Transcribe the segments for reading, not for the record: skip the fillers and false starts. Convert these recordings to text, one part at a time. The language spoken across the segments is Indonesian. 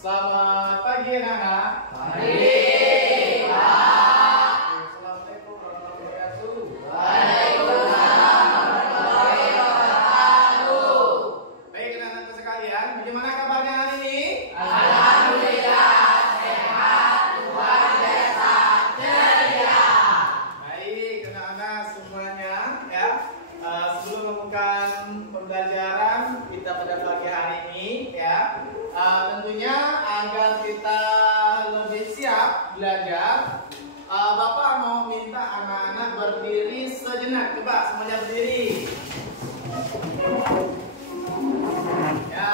Selamat pagi anak-anak. Pagi, Pak. Assalamualaikum warahmatullahi wabarakatuh. Waalaikumsalam warahmatullahi wabarakatuh. Baik anak-anak sekalian, bagaimana kabarnya hari ini? Alhamdulillah sehat, luar biasa ceria. Baik anak-anak semuanya ya. Sebelum membuka pembelajaran kita pada pagi hari ini ya, tentunya agar kita lebih siap belajar, Bapak mau minta anak-anak berdiri sejenak. Coba semuanya berdiri. Ya.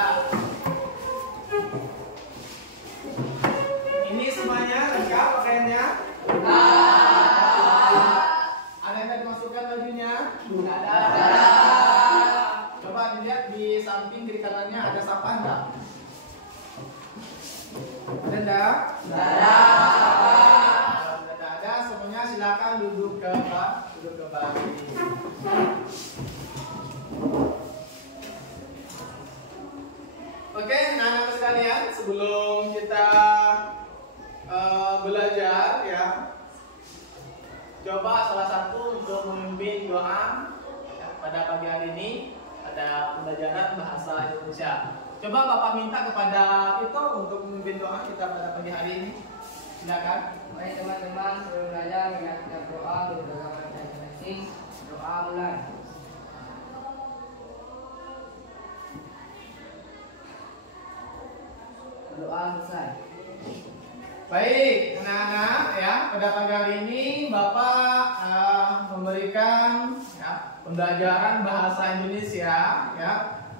Ini semuanya lengkap pakaiannya? Ada yang tadi masukkan bajunya? Ada. Coba dilihat di samping kiri kanannya ada sampah enggak? Ada enggak? Tidak ada. Semuanya silakan duduk ke bawah. Oke, anak-anak sekalian, sebelum kita belajar ya, coba salah satu untuk memimpin doa ya, pada pagi hari ini pada pembelajaran bahasa Indonesia. Coba Bapak minta kepada Ito untuk memimpin doa kita pada pagi hari ini. Silakan. Baik teman-teman, sebelum belajar kita berdoa bersama masing-masing. Doa mulai. Doa selesai. Baik, anak-anak ya, pada pagi hari ini Bapak memberikan ya, pembelajaran bahasa Indonesia ya,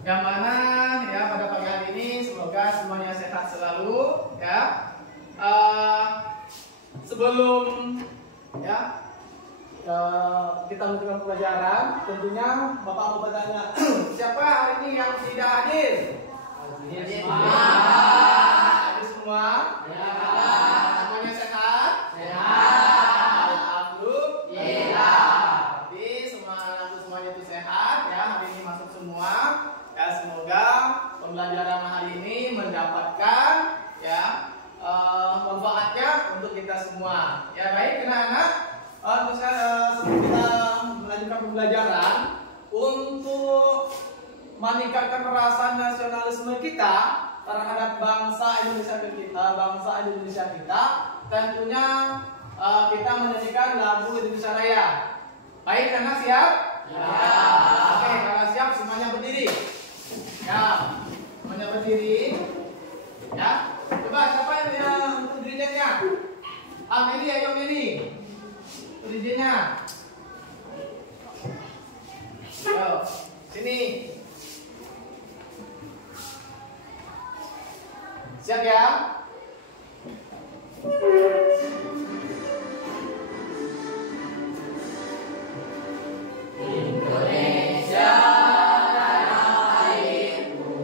yang mana ya pada pagi hari ini semoga semuanya sehat selalu ya. Sebelum ya kita melanjutkan pembelajaran, tentunya Bapak mau bertanya, siapa hari ini yang tidak hadir? Hadir semua. Ya. Semuanya sehat? Sehat. Alhamdulillah. Jadi semuanya itu sehat ya. Hari ini masuk semua. Ya, semoga pembelajaran hari ini mendapatkan ya manfaatnya untuk kita semua. Ya baik anak-anak. Sebelum kita melanjutkan pembelajaran, untuk meningkatkan perasaan nasionalisme kita terhadap bangsa Indonesia kita, tentunya kita menyanyikan lagu Indonesia Raya. Baik, anak siap? Ya. Oke, kalau siap semuanya berdiri. Ya, semuanya berdiri. Ya, coba siapa yang untuk dirijennya? Meli, ayo Meli. Dirijennya. Ayo, sini. Siap ya? Indonesia tanah airku,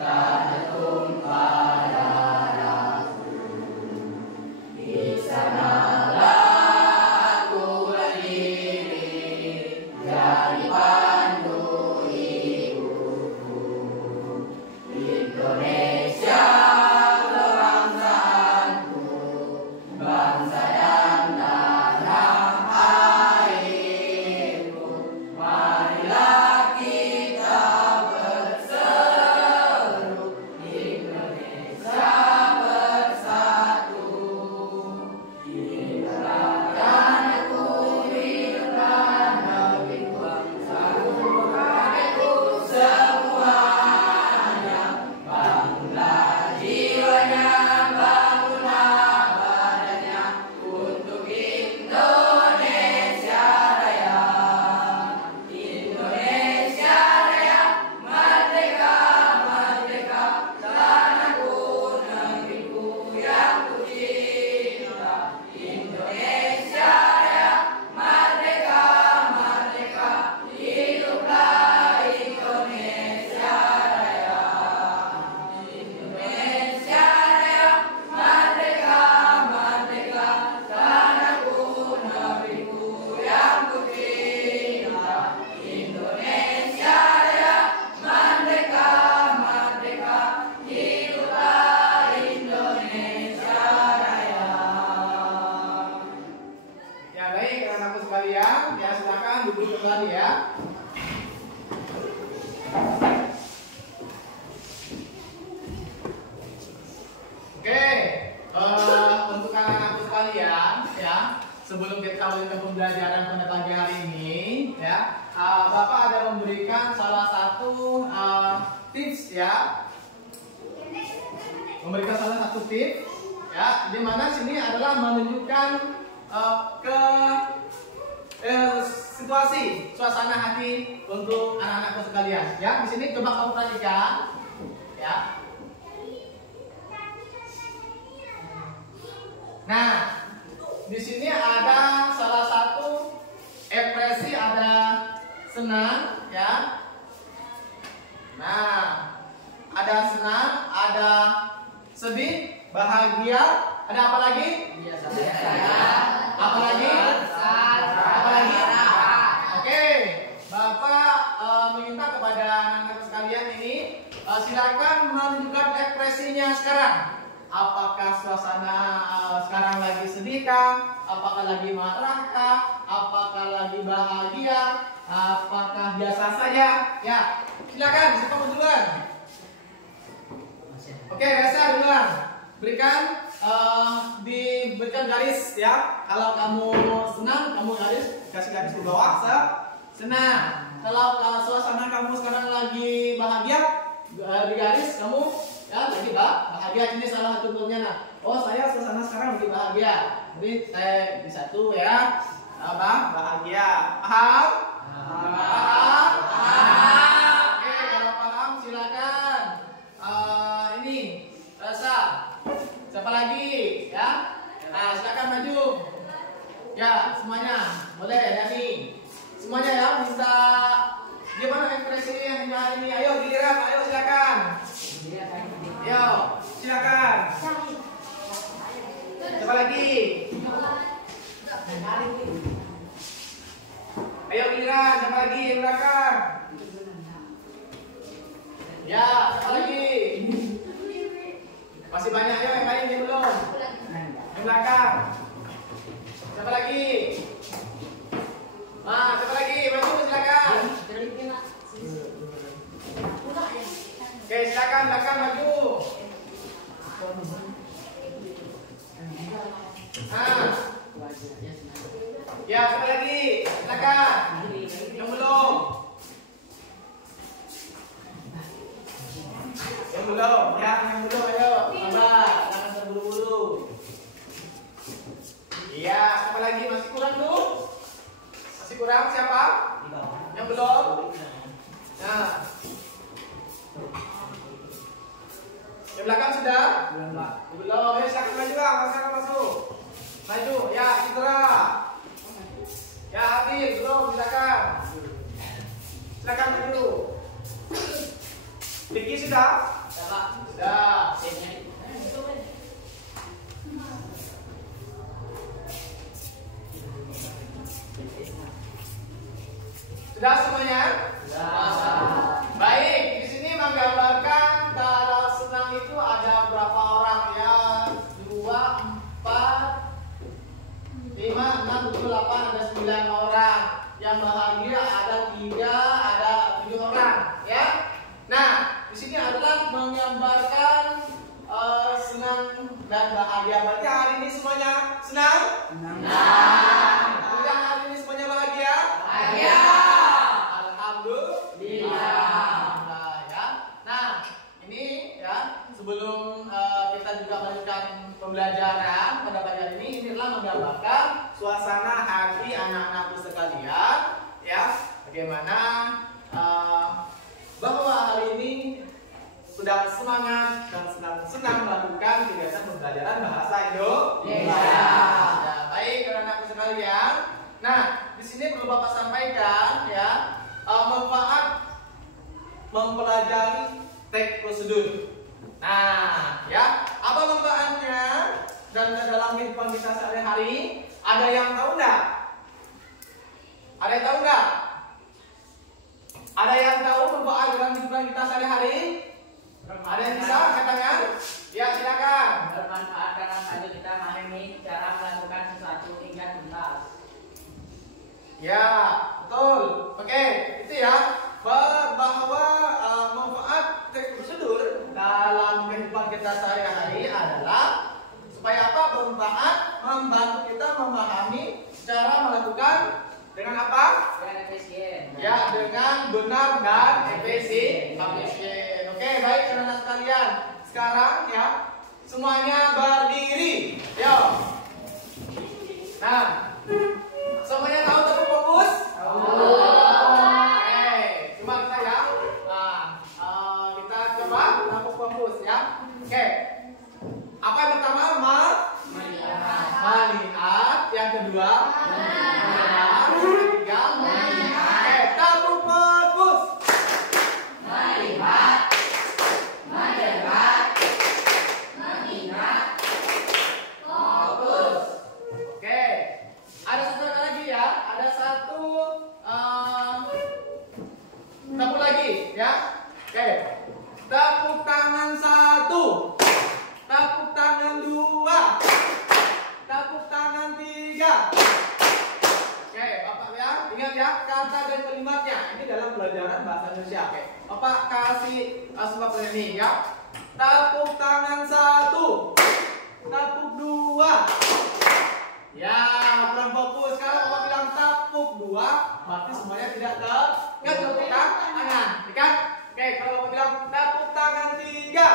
tanah tumpah darahku. Di sanalah aku berdiri, jadi pandu hidupku. Indonesia. sebelum kita melanjutkan pembelajaran pada pagi hari ini, ya, Bapak ada memberikan salah satu tips, ya, memberikan salah satu tips, ya, di mana sini adalah menunjukkan ke situasi, suasana hati untuk anak-anakku sekalian. Ya, di sini coba kamu perhatikan, ya. Nah, di sini ada salah satu ekspresi, ada senang, ya. Nah, ada senang, ada sedih, bahagia, ada apa lagi? Biasa. Apa lagi? Apa lagi? Oke, Bapak meminta kepada anak-anak sekalian ini silakan menunjukkan ekspresinya sekarang. Apakah suasana sekarang lagi sedih kah? Apakah lagi marah kah? Apakah lagi bahagia? Apakah biasa saja? Ya, silakan. Siapa mau duluan? Oke, Reza duluan. Berikan diberikan garis, ya. Kalau kamu senang, kamu kasih garis di bawah. Senang. Kalau suasana kamu sekarang lagi bahagia, di garis kamu ya lagi bahagia. Ini salah satu contohnya. Nah, oh saya suasana sekarang lagi bahagia. Jadi saya di satu ya bahagia. Paham? Paham? Oke, kalau paham silakan. Ini Rasa. Siapa lagi? Ya. Nah, silakan maju. Ya, semuanya. Boleh ya nih. Semuanya ya minta gimana ekspresi yang hari ini. Ayo giliran, ayo silakan. Ayo, silakan. Siapa lagi? Ayo giliran, siapa lagi yang belakang? Ya, siapa lagi? Masih banyak ya yang lain yang belum. Yang belakang. Siapa lagi? Siapa lagi? Maju silakan. Oke, silakan belakang maju. Ya, siapa lagi? Silakan. Yang belum. Yang belum, ya, yang belum, ayo, sabar, jangan terburu-buru. Iya, siapa lagi? Masih kurang tuh? Masih kurang siapa? Yang belum? Nah, yang belakang sudah? Belum. Ya, silakan maju lah, silakan masuk. Maju, ya, Indra. Ya, Adil, belum, silakan. Silakan maju. Vicky sudah? Sudah. Sudah semuanya? Sudah. Baik, di sini menggambarkan kalau senang itu ada berapa orang ya? 2, 4, 5, 6, 7, 8, ada 9 orang. Yang bahagia ada 3, ada 7 orang, ya. Nah, di sini adalah menggambarkan senang dan bahagia. Berarti hari ini semuanya senang? Senang. Yang hari ini semuanya bahagia? Bahagia. Alhamdulillah. Ya. Nah, ini ya sebelum kita juga melanjutkan pembelajaran pada pagi hari ini adalah menggambarkan suasana hati anak-anakku sekalian, ya. Bagaimana bahwa hari ini sudah semangat dan senang melakukan kegiatan pembelajaran bahasa Indonesia. Ya, baik anak-anakku sekalian. Nah, di sini perlu Bapak sampaikan ya manfaat mempelajari teks prosedur. Nah, ya apa manfaatnya dan dalam kehidupan kita sehari-hari? Ada yang tahu nggak? Ada yang tahu nggak? Ada yang tahu manfaat dalam kehidupan kita sehari-hari? Ada yang bisa angkat tangan? Ya, silakan. Bermanfaat karena bantu kita memahami cara melakukan sesuatu hingga tuntas. Ya, betul. Oke, itu ya. Bahwa manfaat teks prosedur dalam kehidupan kita sehari-hari adalah supaya apa? Bermanfaat membantu kita memahami apa? Dengan efisien. Ya, dengan benar dan efisien. Oke, baik anak-anak sekalian. Sekarang ya, semuanya berdiri. Yo. Nah, semuanya tahu tepuk fokus? Oke, coba kita ya. Nah, kita coba tepuk fokus ya. Oke. Apa yang pertama? Melihat. Yang kedua? Mendengar. Yang ketiga? Oke, tepuk fokus. Melihat, mendengar, mengingat, fokus. Oke, ada satu lagi ya. Ada satu tepuk lagi ya. Oke, tepuk tangan 1, tepuk tangan 2, tepuk tangan 3. Oke, Bapak ya, ingat ya kata dan kalimatnya. Ini dalam pelajaran bahasa Indonesia. Oke, Bapak kasih sebab ini ya. Tepuk tangan 1, tepuk 2. Ya, kurang fokus. Kalau Bapak bilang tepuk 2, berarti semuanya tidak tepuk tangan. Kan? Oke, kalau Bapak bilang tepuk tangan 3.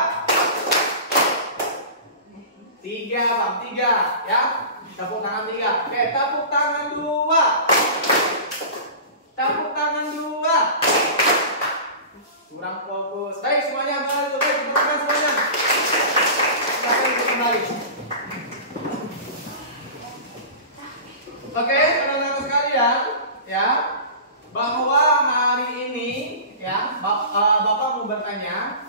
3 Bang, 3 ya. Tepuk tangan 3. Oke, tepuk tangan 2. Tepuk tangan 2. Kurang fokus. Baik, semuanya balik. Oke, temukan semuanya. Silakan kembali. Oke, teman-teman sekalian, ya, bahwa hari ini, ya, Bapak mau bertanya,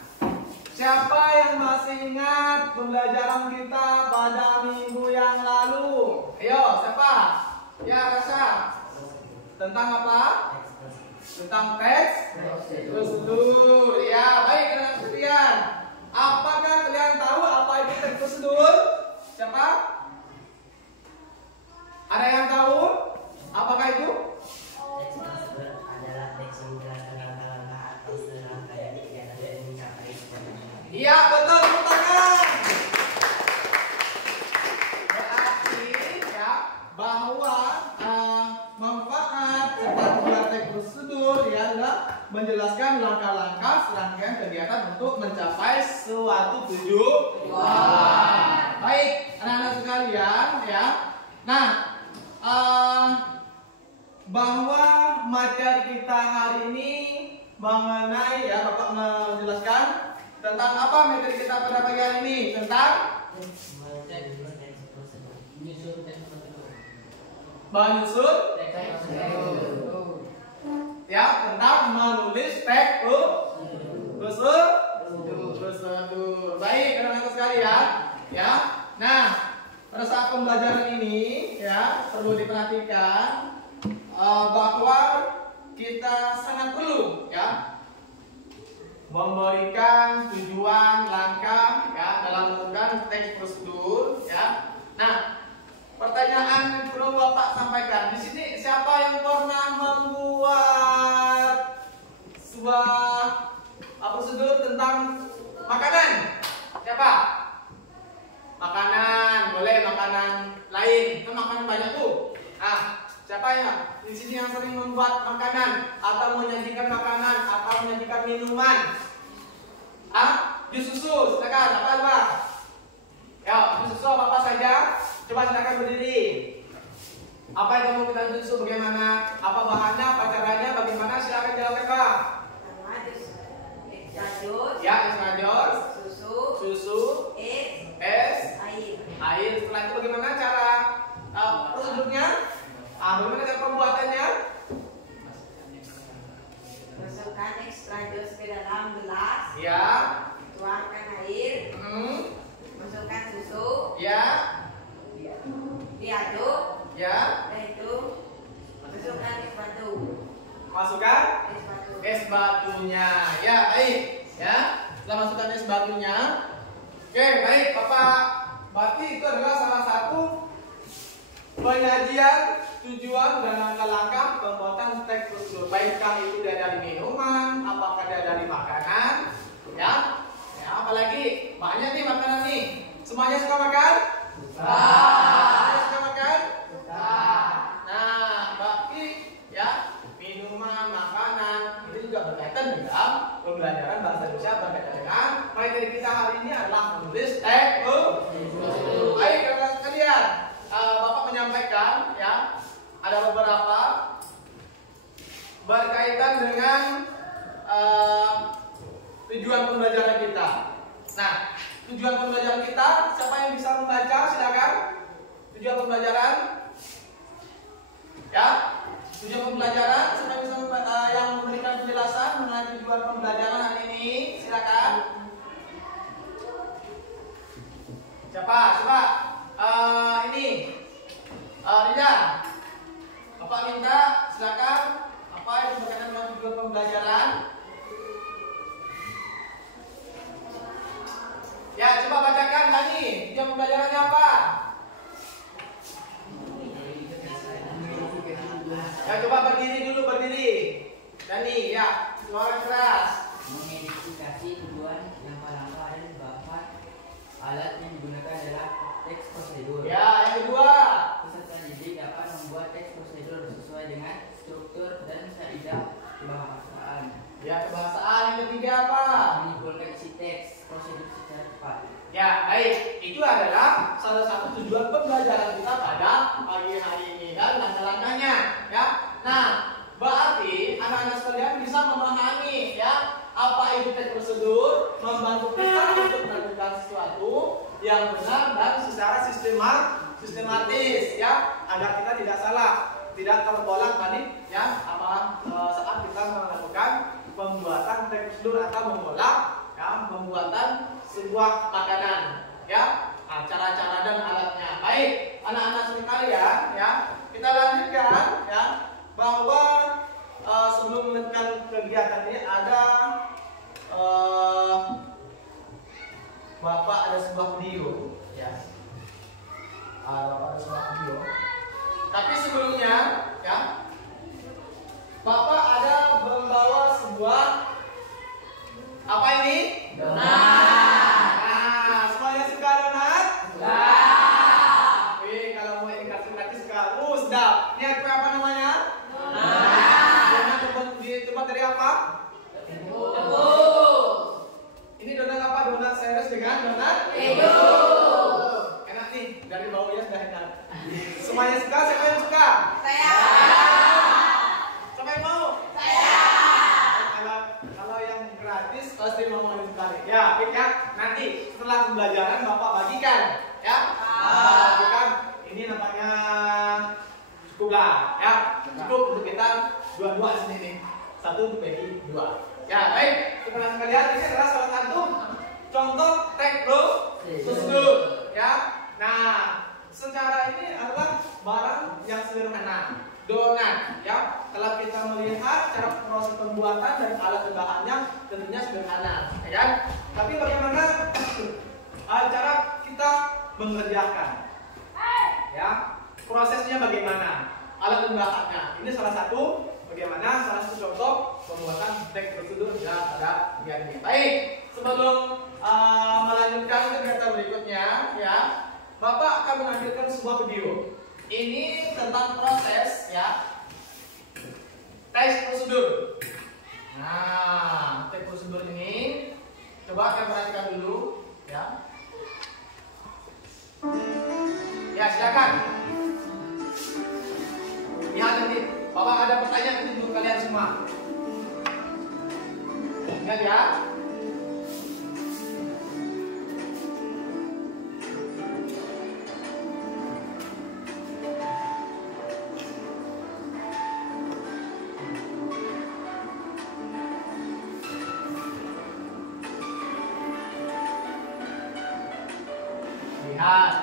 siapa yang masih ingat pembelajaran kita pada minggu yang lalu? Ayo, siapa? Ya, Rasa. Tentang apa? Tentang teks prosedur. Ya, baik teman-teman sekalian. Apakah kalian tahu apa itu teks prosedur? Siapa? Ada yang tahu? Apakah itu? Teks prosedur adalah teks yang menjelaskan langkah-langkah atau langkah yang dijalankan untuk mencapai sebuah tujuan. Iya, betul, tepuk tangan. Berarti ya bahwa manfaat serta tujuan teks prosedur ya adalah menjelaskan langkah-langkah serangkaian kegiatan untuk mencapai suatu tujuan. Baik, anak-anak sekalian ya. Nah, bahwa materi kita hari ini mengenai ya Bapak menjelaskan tentang apa materi kita pada pagi hari ini tentang menyusun ya tentang menulis teks prosedur. Baik anak-anak sekalian ya. Nah, pada saat pembelajaran ini ya perlu diperhatikan bahwa kita sangat perlu ya memberikan tujuan langkah ya dalam menggunakan teks prosedur ya. Nah, pertanyaan yang perlu Bapak sampaikan di sini, siapa yang pernah membuat sebuah prosedur tentang makanan? Siapa? Makanan, boleh makanan lain. Kan makanan banyak tuh. Siapa ya di sini yang sering membuat makanan atau menyajikan makanan atau menyajikan minuman? Jus susu, silakan. Apa? Ya, jus susu apa saja? Coba silakan berdiri. Apa yang kamu minta jus susu? Bagaimana? Apa bahannya? Apa caranya? Bagaimana? Silakan jawab Pak. Ya, extra jus, susu, es, air. Setelah itu bagaimana cara prosedurnya? Bagaimana cara pembuatannya? Masukkan extra jus ke dalam gelas. Ya. Tuangkan air. Masukkan susu. Ya. Diaduk. Ya. Setelah itu masukkan es batu. Masukkan Es batu. es batunya. Ya, baik. Ya. Setelah masukkan es batunya. Oke, baik, Bapak. Berarti itu adalah salah satu penyajian tujuan dan langkah-langkah pembuatan teks prosedur. Baikkah itu dari minuman, apakah dari makanan, ya? Ya, apalagi banyak nih makanan nih. Semuanya suka makan? Suka. Semuanya suka makan? Suka. Nah, berarti ya ini adalah menulis teks prosedur. Baik, rekan sekalian, Bapak menyampaikan ya, ada beberapa berkaitan dengan tujuan pembelajaran kita. Nah, tujuan pembelajaran kita, siapa yang bisa membaca? Silakan. Tujuan pembelajaran, ya. Tujuan pembelajaran, siapa yang bisa yang memberikan penjelasan mengenai tujuan pembelajaran hari ini? Silakan. Siapa? Coba. Ini. Rida. Bapak minta, silakan. Apa yang berkaitan dengan tujuan pembelajaran? Ya, coba bacakan Dani. Tujuan pembelajarannya apa? Ya, coba berdiri dulu, berdiri. Dani, ya, suara keras. Mengidentifikasi tujuan langkah-langkah dan bahan alat yang digunakan adalah teks prosedur. Ya, yang kedua. Peserta didik dapat membuat teks prosedur sesuai dengan struktur dan kaidah kebahasaan. Ya, kebahasaan. Yang ketiga apa? Menyimpulkan isi teks prosedur secara cepat. Ya, baik. Itu adalah salah satu tujuan pembelajaran kita pada pagi hari ini dan langkah-langkahnya. Ya, nah, berarti anak-anak sekalian bisa memahami ya apa itu teks prosedur, membantu kita untuk melakukan sesuatu yang benar dan secara sistematis ya, agar kita tidak salah, tidak terbolak-balik ya saat kita melakukan pembuatan teks prosedur atau mengolah ya pembuatan sebuah makanan ya, cara-cara dan alatnya. Baik, anak-anak sekalian ya, kita lanjutkan ya, bahwa sebelum melanjutkan kegiatan ini ada Bapak ada sebuah video ya. Bapak ada sebuah video. Tapi sebelumnya ya, Bapak ada membawa sebuah apa ini? Donat. Nah, semuanya suka donat? Suka. Kalau mau ini kasih gratis suka. Sedap. Ini apa namanya? Donat dibuat dari apa? Tepung. Ini donat apa? Donat series dengan donat keju. Enak nih, dari baunya sudah enak. Semuanya suka? Siapa yang suka? Saya. Siapa yang mau? Saya. Kalau yang gratis pasti mau sekali. Ya, baik ya. Nanti setelah pembelajaran Bapak bagikan, ya. Bagikan. Ini nampaknya cukup lah, ya. Cukup untuk kita dua-dua di sini nih. Satu untuk bagi dua. Ya, baik. Teman-teman sekalian, ini adalah salah satu contoh teks prosedur, ya. Nah, secara ini adalah barang yang sederhana. Donat, ya. Kalau kita melihat cara proses pembuatan dan alat bahannya tentunya sederhana, ya kan? Tapi bagaimana cara kita mengerjakan, ya? Prosesnya bagaimana? Alat bahannya. Ini salah satu salah satu contoh pembuatan teks prosedur ya pada bagian ini. Baik, sebelum melanjutkan kegiatan berikutnya, ya, Bapak akan menampilkan sebuah video. Ini tentang proses ya teks prosedur. Nah, teks prosedur ini coba kita perhatikan dulu ya. Ya, silakan. Lihat nanti, Bapak ada pertanyaan untuk kalian semua. Ingat ya. Lihat.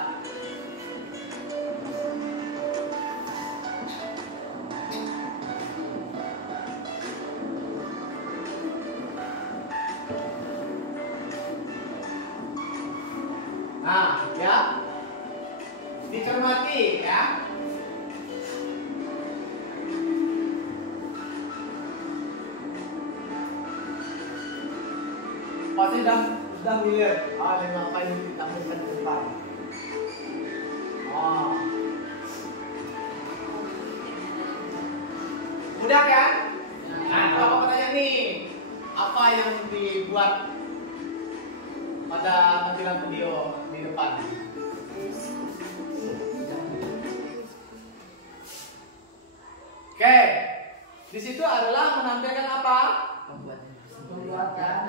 Nah, ya. Dicermati ya. Pasti sudah melihat ada apa yang ditampilkan ke depan. Mudah kan? Nah, kalau aku tanya nih, apa yang dibuat? Baca ada tampilan video di depan. Oke, di situ adalah menampilkan apa?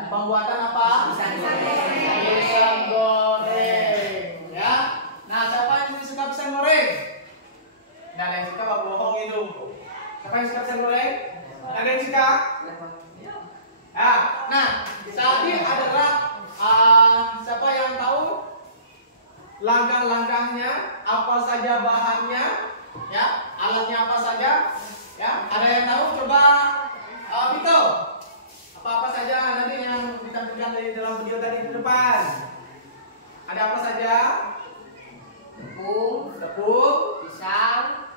Pembuatan apa? Pisang goreng. Ya. Nah, siapa yang suka pisang goreng? Nah, yang suka apa bohong itu? Siapa yang suka pisang goreng? Ada yang suka? Ya. Nah, tadi adalah siapa yang tahu langkah-langkahnya, apa saja bahannya, ya, alatnya apa saja, ya. Ada yang tahu? Coba Vito. Apa saja nanti yang ditampilkan dari dalam video tadi di depan? Ada apa saja? Tepung,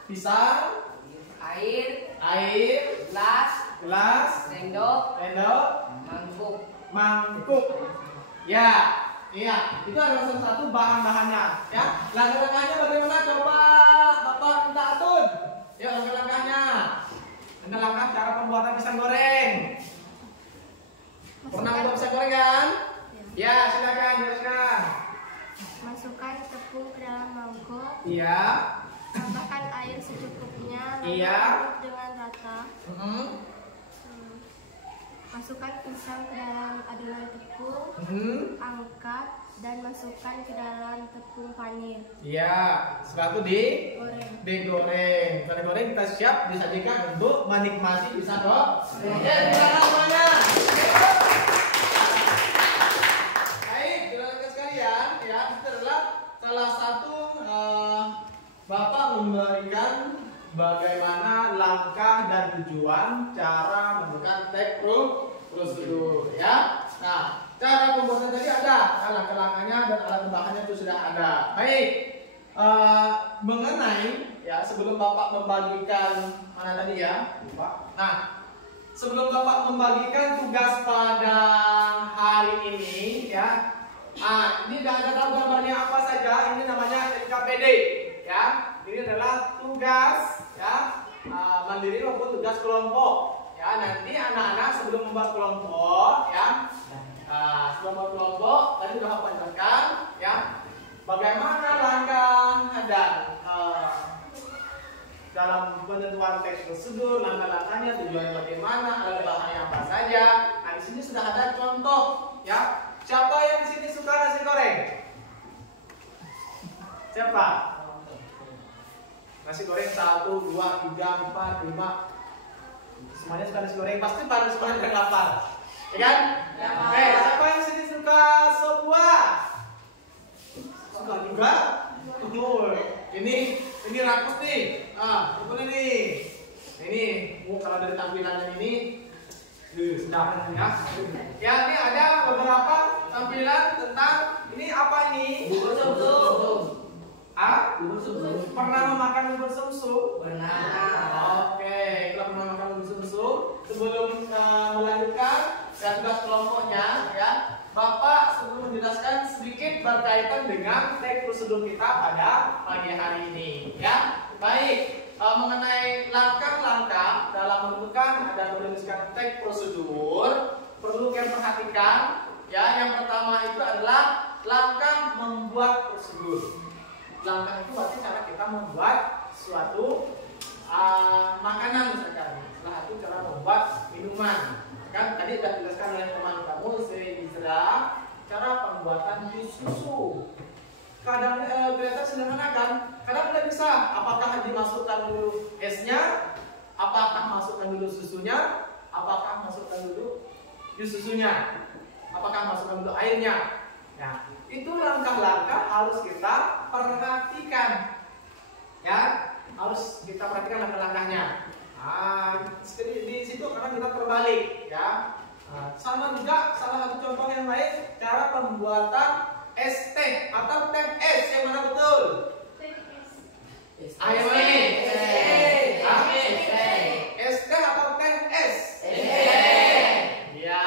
pisang, air, gelas, sendok, mangkuk. Ya, iya, itu adalah salah satu bahan-bahannya. Ya, langkah-langkahnya bagaimana? Coba Bapak minta Atun. Ya, langkah-langkahnya. Langkah cara pembuatan pisang goreng. Pernah buat pisang goreng kan? Ya, silakan jelaskan. Masukkan tepung ke dalam mangkok. Iya. Tambahkan air secukupnya. Lalu Iya. aduk dengan rata. Masukkan pisang ke dalam adonan tepung. Angkat dan masukkan ke dalam tepung panir. Iya. Setelah itu Goreng. digoreng. Setelah digoreng kita siap disajikan untuk menikmati pisang goreng. Ya, silakan semuanya. Baik, rekan sekalian, ya, itu adalah salah satu Bapak memberikan bagaimana langkah dan tujuan cara melakukan tek prosedur, ya. Nah, cara pembuatan tadi ada, langkah-langkahnya dan alat bahannya itu sudah ada. Baik, mengenai ya sebelum Bapak membagikan mana tadi ya, lupa. Nah, sebelum Bapak membagikan tugas pada hari ini, ya. Ini sudah ada tahu gambarnya apa saja. Ini namanya NKPD, ya. Ini adalah tugas, ya, mandiri maupun tugas kelompok. Ya, nanti anak-anak sebelum membuat kelompok, ya, sebelum membuat kelompok tadi sudah Bapak jelaskan, ya, bagaimana langkah dan dalam penentuan teks prosedur, langkah-langkahnya, tujuannya bagaimana, alat bahannya apa saja. Nah, di sini sudah ada contoh, ya. Siapa yang di sini suka nasi goreng? Siapa? Nasi goreng 1, 2, 3, 4, 5. Semuanya suka nasi goreng, pasti pada semuanya udah lapar, ya kan? Ya. Oke, siapa yang sini suka sop buah? Suka juga? Ini rakus nih. Ini nih. Ini, kalau dari tampilannya ini sedap ya. Ya, ini ada beberapa tampilan tentang ini apa ini? bubur sumsum. Bubur sumsum. Pernah memakan bubur sumsum? Pernah. Oke, kalau pernah makan bubur sumsum, sebelum melanjutkan tugas kelompoknya, ya, Bapak sebelum menjelaskan sedikit berkaitan dengan teks prosedur kita pada pagi hari ini, ya. Baik, mengenai langkah-langkah dalam menentukan dan menuliskan teks prosedur, perlu kalian perhatikan, ya. Yang pertama itu adalah langkah membuat prosedur. Langkah itu berarti cara kita membuat suatu makanan misalkan. Setelah itu cara membuat minuman. Kan tadi sudah dijelaskan oleh teman kamu Izra, cara pembuatan jus susu. Kadang kelihatan sederhana kan? Kadang tidak bisa. Apakah dimasukkan dulu esnya? Apakah masukkan dulu susunya? Apakah masukkan dulu jus susunya? Apakah masukkan dulu airnya? Ya, itu langkah-langkah harus kita perhatikan. Ya, harus kita perhatikan langkah-langkahnya. Di situ karena kita terbalik, ya. Sama juga salah satu contoh yang lain cara pembuatan es teh atau teh es, yang mana betul? Ayo nih. Es teh atau teh es? Ya,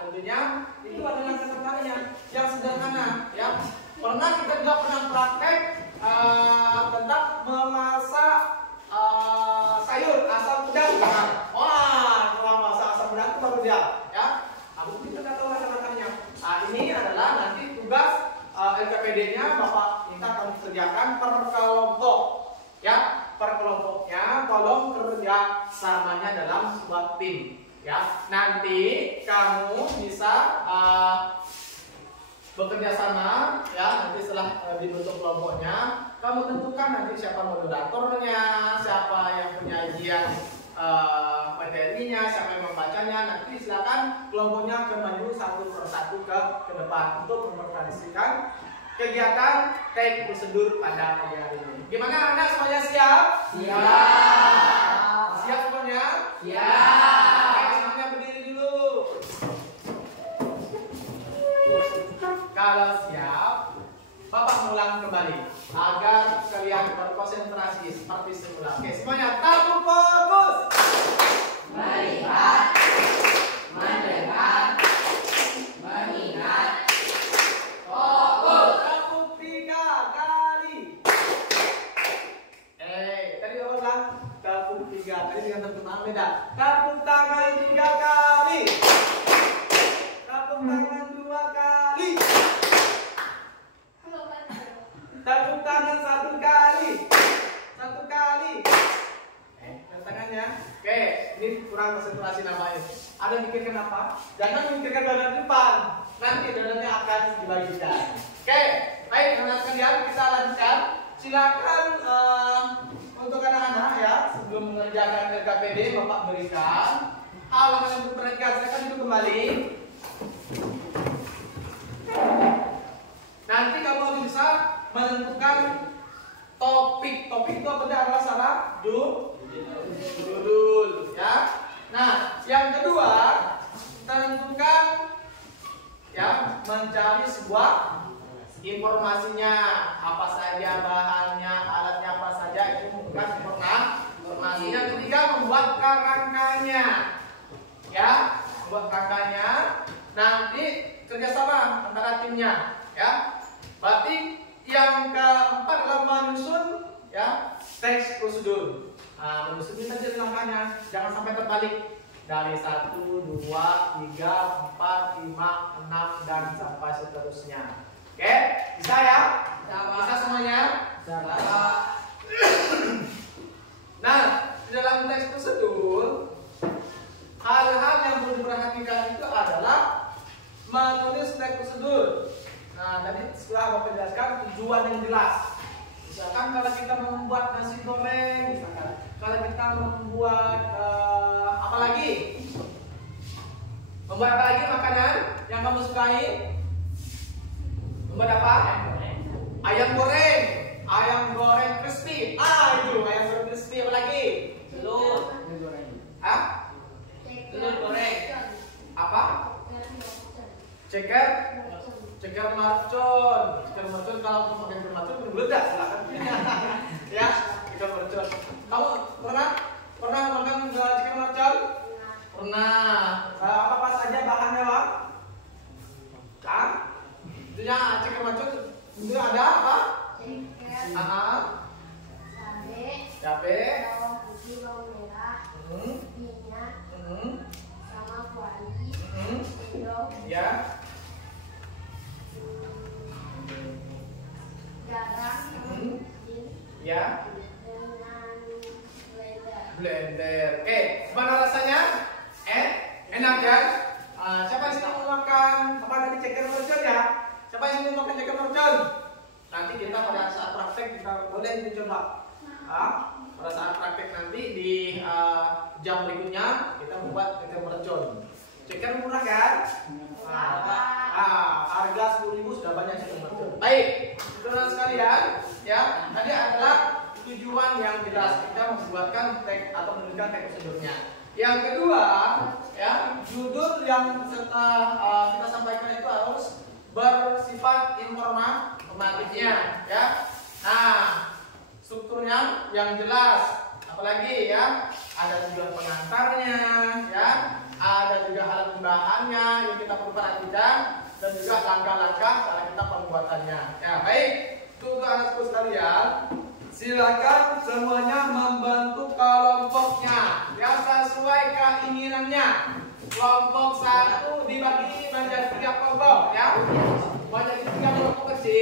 tentunya itu adalah langkah-langkahnya yang sederhana, ya. Pernah kita juga pernah praktek tentang memasak sayur asam pedang. Wah, kalau masak asam pedang itu baru dia, ya. Aku kita tahu langkah-langkahnya. Ini adalah nanti LKPD-nya Bapak minta kamu kerjakan per kelompok, ya, per kelompoknya, tolong kerja samanya dalam sebuah tim, ya. Nanti kamu bisa bekerja sama, ya. Nanti setelah dibentuk kelompoknya, kamu tentukan nanti siapa moderatornya, siapa yang penyajian materinya, siapa yang membacanya. Nanti silakan kelompoknya akan maju satu persatu ke depan untuk mempresentasikan kegiatan teknik prosedur pada pagi hari ini. Gimana anak semuanya siap? Siap. Siap semuanya? Siap. Oke, semuanya berdiri dulu. Kalau siap, Bapak ulang kembali agar kalian berkonsentrasi seperti semula. Oke, semuanya tabung fokus. Melihat, mendengar, mengingat, fokus. Tepuk 3 kali. Tadi Bapak ulang tepuk 3 kali dengan tepuk tangan beda. Tepuk tangan 3 kali. Tepuk tangan 2 kali. Tepuk tangan 1 kali. 1 kali. Tangannya. Oke, ini kurang konsentrasi namanya. Ada mikirkan apa? Jangan memikirkan dada depan. Nanti dadanya akan dibagikan. Oke, baik anak sekalian, kita lanjutkan. Silakan untuk anak-anak ya, sebelum mengerjakan LKPD Bapak berikan halaman yang diperhatikan. Silakan duduk kembali. Nanti kamu bisa menentukan topik. Topik itu apa adalah salah judul, ya. Nah, yang kedua, tentukan ya, mencari sebuah informasinya, apa saja bahannya, alatnya apa saja, itu bukan informasi. Yang ketiga, membuat kerangkanya, ya, membuat kerangkanya. Nanti kerjasama antara timnya, ya. Berarti yang keempat adalah menyusun, ya, teks prosedur. Menyusun kita jadi langkahnya, jangan sampai terbalik dari 1, 2, 3, 4, 5, 6 dan sampai seterusnya. Oke, bisa ya? Bisa semuanya? Bisa. Nah, di dalam teks prosedur, hal-hal yang perlu diperhatikan itu adalah menulis teks prosedur. Nah, tadi setelah Bapak jelaskan tujuan yang jelas. Misalkan kalau kita membuat nasi goreng, misalkan kalau kita membuat apa lagi? Membuat apa lagi makanan yang kamu sukai? Membuat apa? Ayam goreng. Ayam goreng crispy. Itu ayam goreng crispy. Apa lagi? Telur. Hah? Telur goreng. Apa? Ceker mercon. Ceker mercon, kalau mau pakai ceker mercon meledak silakan. Ya, ceker mercon. Kamu pernah makan ceker mercon? Pernah. Apa saja bahannya, Bang? Kan? Tentunya ceker mercon itu ada apa? Cabe, bawang putih, bawang merah, minyak, sama kuali, sendok, ya, garam, ya, dengan blender. Oke, gimana rasanya? Enak kan? Siapa yang sedang makan apa tadi ceker mercon ya? Siapa yang sedang makan ceker mercon? Nanti kita pada saat praktek kita boleh mencoba. Pada saat praktek nanti di jam berikutnya kita membuat ceker mercon. Ceker murah kan? Harga 10.000 sudah banyak ceker mercon. Baik, saudara sekalian, ya, tadi adalah tujuan yang jelas kita membuatkan teks atau menuliskan teks prosedurnya. Yang kedua, ya, judul yang kita sampaikan itu harus bersifat informatifnya, ya. Nah, strukturnya yang jelas. Apalagi ya, ada tujuan pengantarnya, ya, ada juga alat pembahannya yang kita perlu perhatikan dan juga langkah-langkah cara kita pembuatannya. Ya, baik. Untuk anak-anakku sekalian, silakan semuanya membentuk kelompoknya yang sesuai keinginannya. Kelompok 1 dibagi menjadi 3 kelompok, ya. Menjadi 3 kelompok kecil.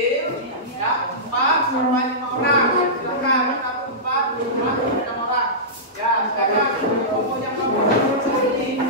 Ya, 4 sampai 5 orang. Silakan 1, 4, 5, 6 orang. Ya, silakan kelompok yang kelompok sini.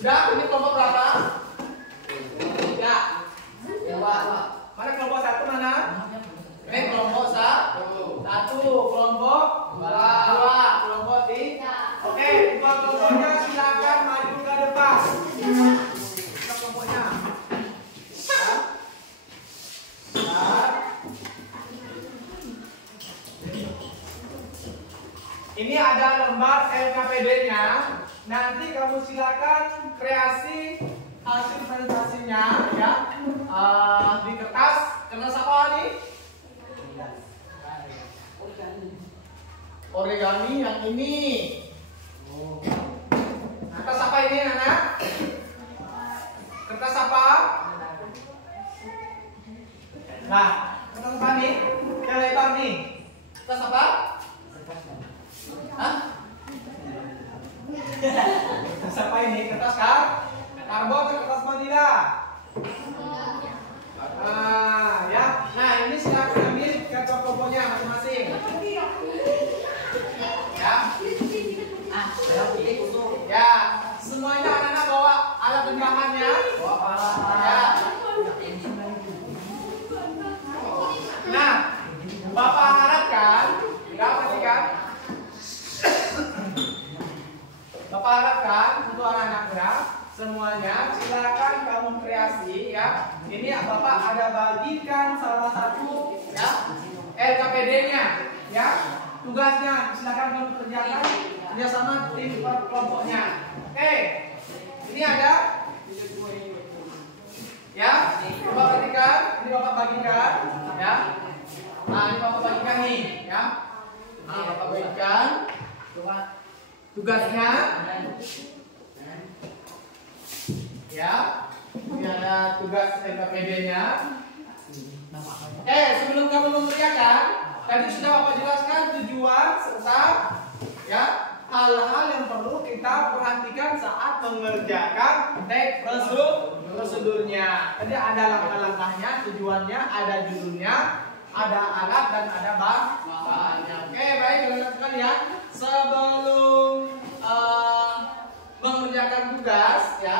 Sudah, ini kelompok berapa? 3. Mana kelompok 1 mana? Ini kelompok 1. Kelompok 2. Kelompok 3. Oke, dua kelompoknya silakan maju ke depan. Kita kelompoknya. Ini ada lembar LKPD-nya. Nanti kamu silakan kreasi hasil presentasinya ya di kertas apa nih? Origami yang ini. Kertas apa ini anak? Kertas apa? Nah, kertas apa nih? Yang lebar nih. Kertas apa? Hah? Kertas apa ini? Kertas karbon atau kertas manila? Ya. Nah, ini silakan ambil kertas kelompoknya masing-masing. Ya. Ya, semuanya anak-anak bawa alat dan bahannya. Ya. Nah, Bapak harapkan, perhatikan. Bapak harapkan untuk anak-anaknya semuanya silakan kamu kreasi ya. Ini Bapak ada bagikan salah satu ya LKPD-nya ya. Tugasnya silakan kamu kerjakan kerjasama tim kelompoknya. Oke, ini ada ya. Bapak perhatikan, ini Bapak bagikan ya. Nah, ini Bapak bagikan nih ya. Nah, Bapak bagikan tugasnya ya. Ini ada tugas LKPD-nya. Sebelum kamu mengerjakan, tadi sudah Bapak jelaskan tujuan serta ya hal-hal yang perlu kita perhatikan saat mengerjakan teks prosedurnya. Tadi ada langkah-langkahnya, tujuannya, ada judulnya, ada alat dan ada bahannya. Oke, baik teman-teman sekalian. Sebelum mengerjakan tugas ya,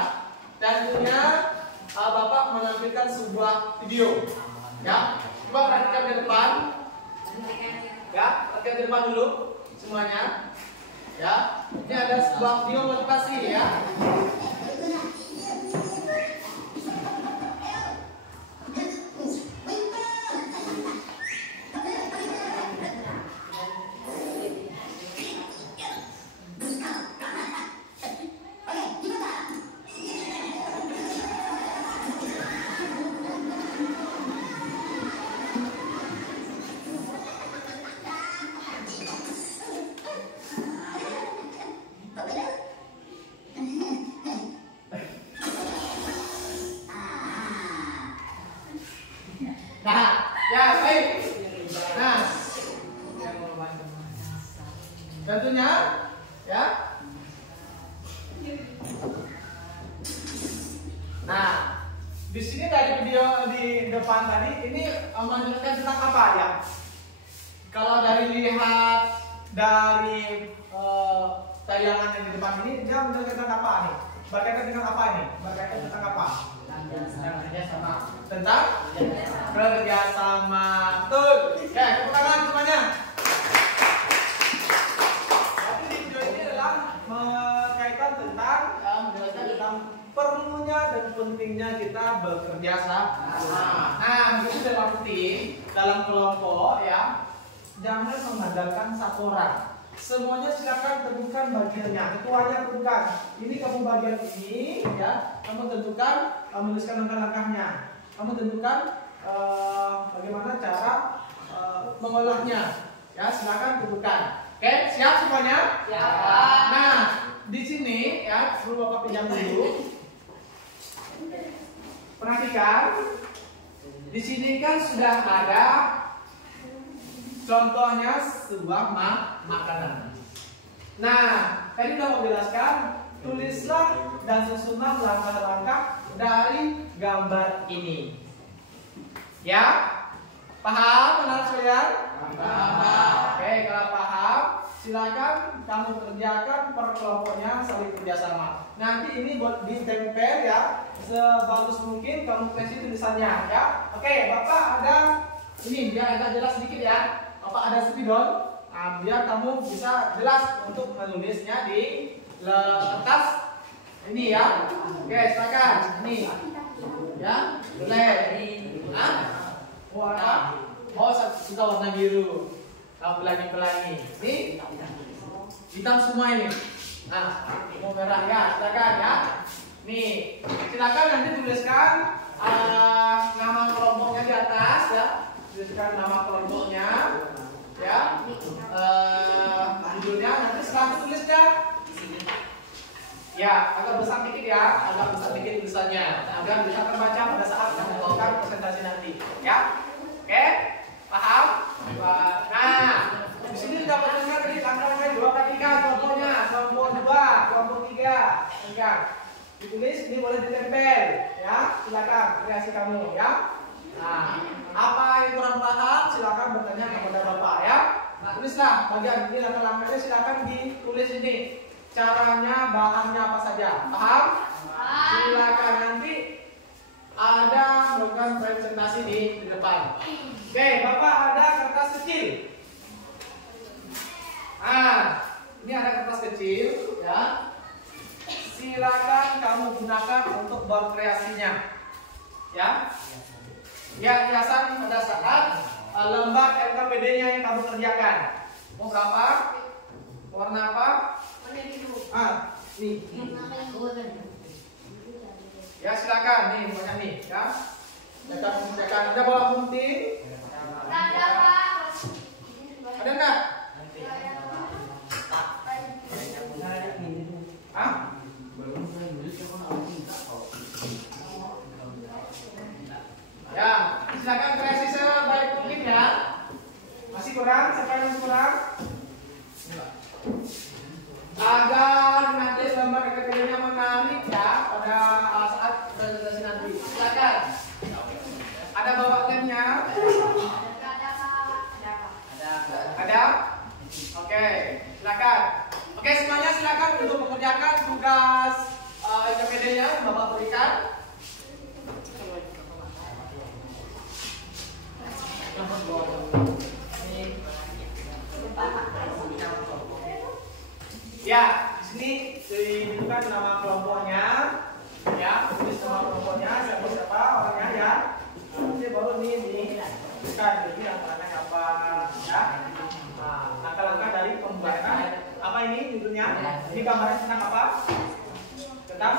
tentunya Bapak menampilkan sebuah video ya. Coba perhatikan di depan ya, perhatikan di depan dulu semuanya ya. Ini ada sebuah video motivasi ya. Nah, ya baik. Nah, tentunya ya. Nah, di sini dari video di depan tadi ini menunjukkan tentang apa ya? Kalau dari lihat dari tayangan yang di depan ini dia menunjukkan tentang apa nih? Berkaitan dengan apa ini? Berkaitan tentang apa? Kerjasama. Tentang kerjasama. Betul. Oke, tepuk tangan semuanya. Tapi di video ini adalah berkaitan tentang menjelaskan tentang perlunya dan pentingnya kita bekerja sama. Nah, begitu dalam penting dalam kelompok ya, jangan mengandalkan satu orang. Semuanya silakan tentukan bagiannya. Ketuanya tentukan. Ini kamu bagian ini, ya. Kamu tentukan, menuliskan langkah-langkahnya. Kamu tentukan bagaimana cara mengolahnya. Ya, silakan tentukan. Oke, siap semuanya? Ya. Nah, di sini ya, sebelum Bapak pinjam dulu. Perhatikan. Di sini kan sudah ada contohnya sebuah makanan. Nah, tadi sudah mau jelaskan, tulislah dan susunlah langkah-langkah dari gambar ini. Ya, paham anak sekalian? Paham. Oke, kalau paham, silakan kamu kerjakan per kelompoknya saling kerjasama. Nanti ini buat ditempel ya, sebagus mungkin kamu kasih tulisannya ya. Oke, Bapak ada ini biar agak jelas sedikit ya. Bapak ada spidol, nah, biar kamu bisa jelas untuk menulisnya di kertas ini ya. Oke, silakan. Ini ya, boleh. Hah? Warna? Oh, kita warna biru. Kamu pelangi-pelangi. Ini hitam semua ini. Nah, mau merah ya, silakan ya. Nih, silakan nanti tuliskan nama kelompoknya di atas ya. Tuliskan nama kelompoknya ya, judulnya nanti setelah tulisnya ya agak besar dikit ya, agak besar dikit tulisannya agar bisa terbaca pada saat kamu melakukan presentasi nanti ya. Oke, paham? Nah, di sini sudah mendengar tadi langkah-langkah 2 per 3 kelompoknya, kelompok 2, kelompok 3 enggak ditulis, ini boleh ditempel ya, silakan kreasi kamu ya. Nah, apa yang kurang paham silakan bertanya kepada Bapak ya. Nah, tulislah bagian ini langkah-langkahnya, silakan ditulis ini. Caranya, bahannya apa saja. Paham? Silakan nanti ada melakukan presentasi di depan. Oke, Bapak ada kertas kecil. Nah, ini ada kertas kecil ya. Silakan kamu gunakan untuk berkreasinya. Ya. Ya, hiasan pada saat lembar LKPD-nya yang kamu kerjakan. Mau berapa? Warna apa? Warna biru. Nih. Ya, silakan nih, banyak nih, ya. Silakan. Ada bawa gunting? Ada, Pak. Ada enggak? Hah? Ya, silakan kreasi sebaik mungkin ya. Masih kurang? Siapa yang masih kurang? Agar nanti lembar LKPD-nya menarik ya pada saat presentasi nanti. Silakan. Ada bawa lemnya? Ada? Oke, silakan. Oke, semuanya silakan untuk mengerjakan tugas LKPD-nya yang Bapak berikan. Ya, di sini ditunjukkan nama kelompoknya, ya, tulis nama kelompoknya, siapa orangnya ya. Nanti baru ini bukan jadi langkah-langkah apa, ya. Nah, langkah-langkah dari pembuatan. Apa ini judulnya? Ini gambarnya tentang apa? Tentang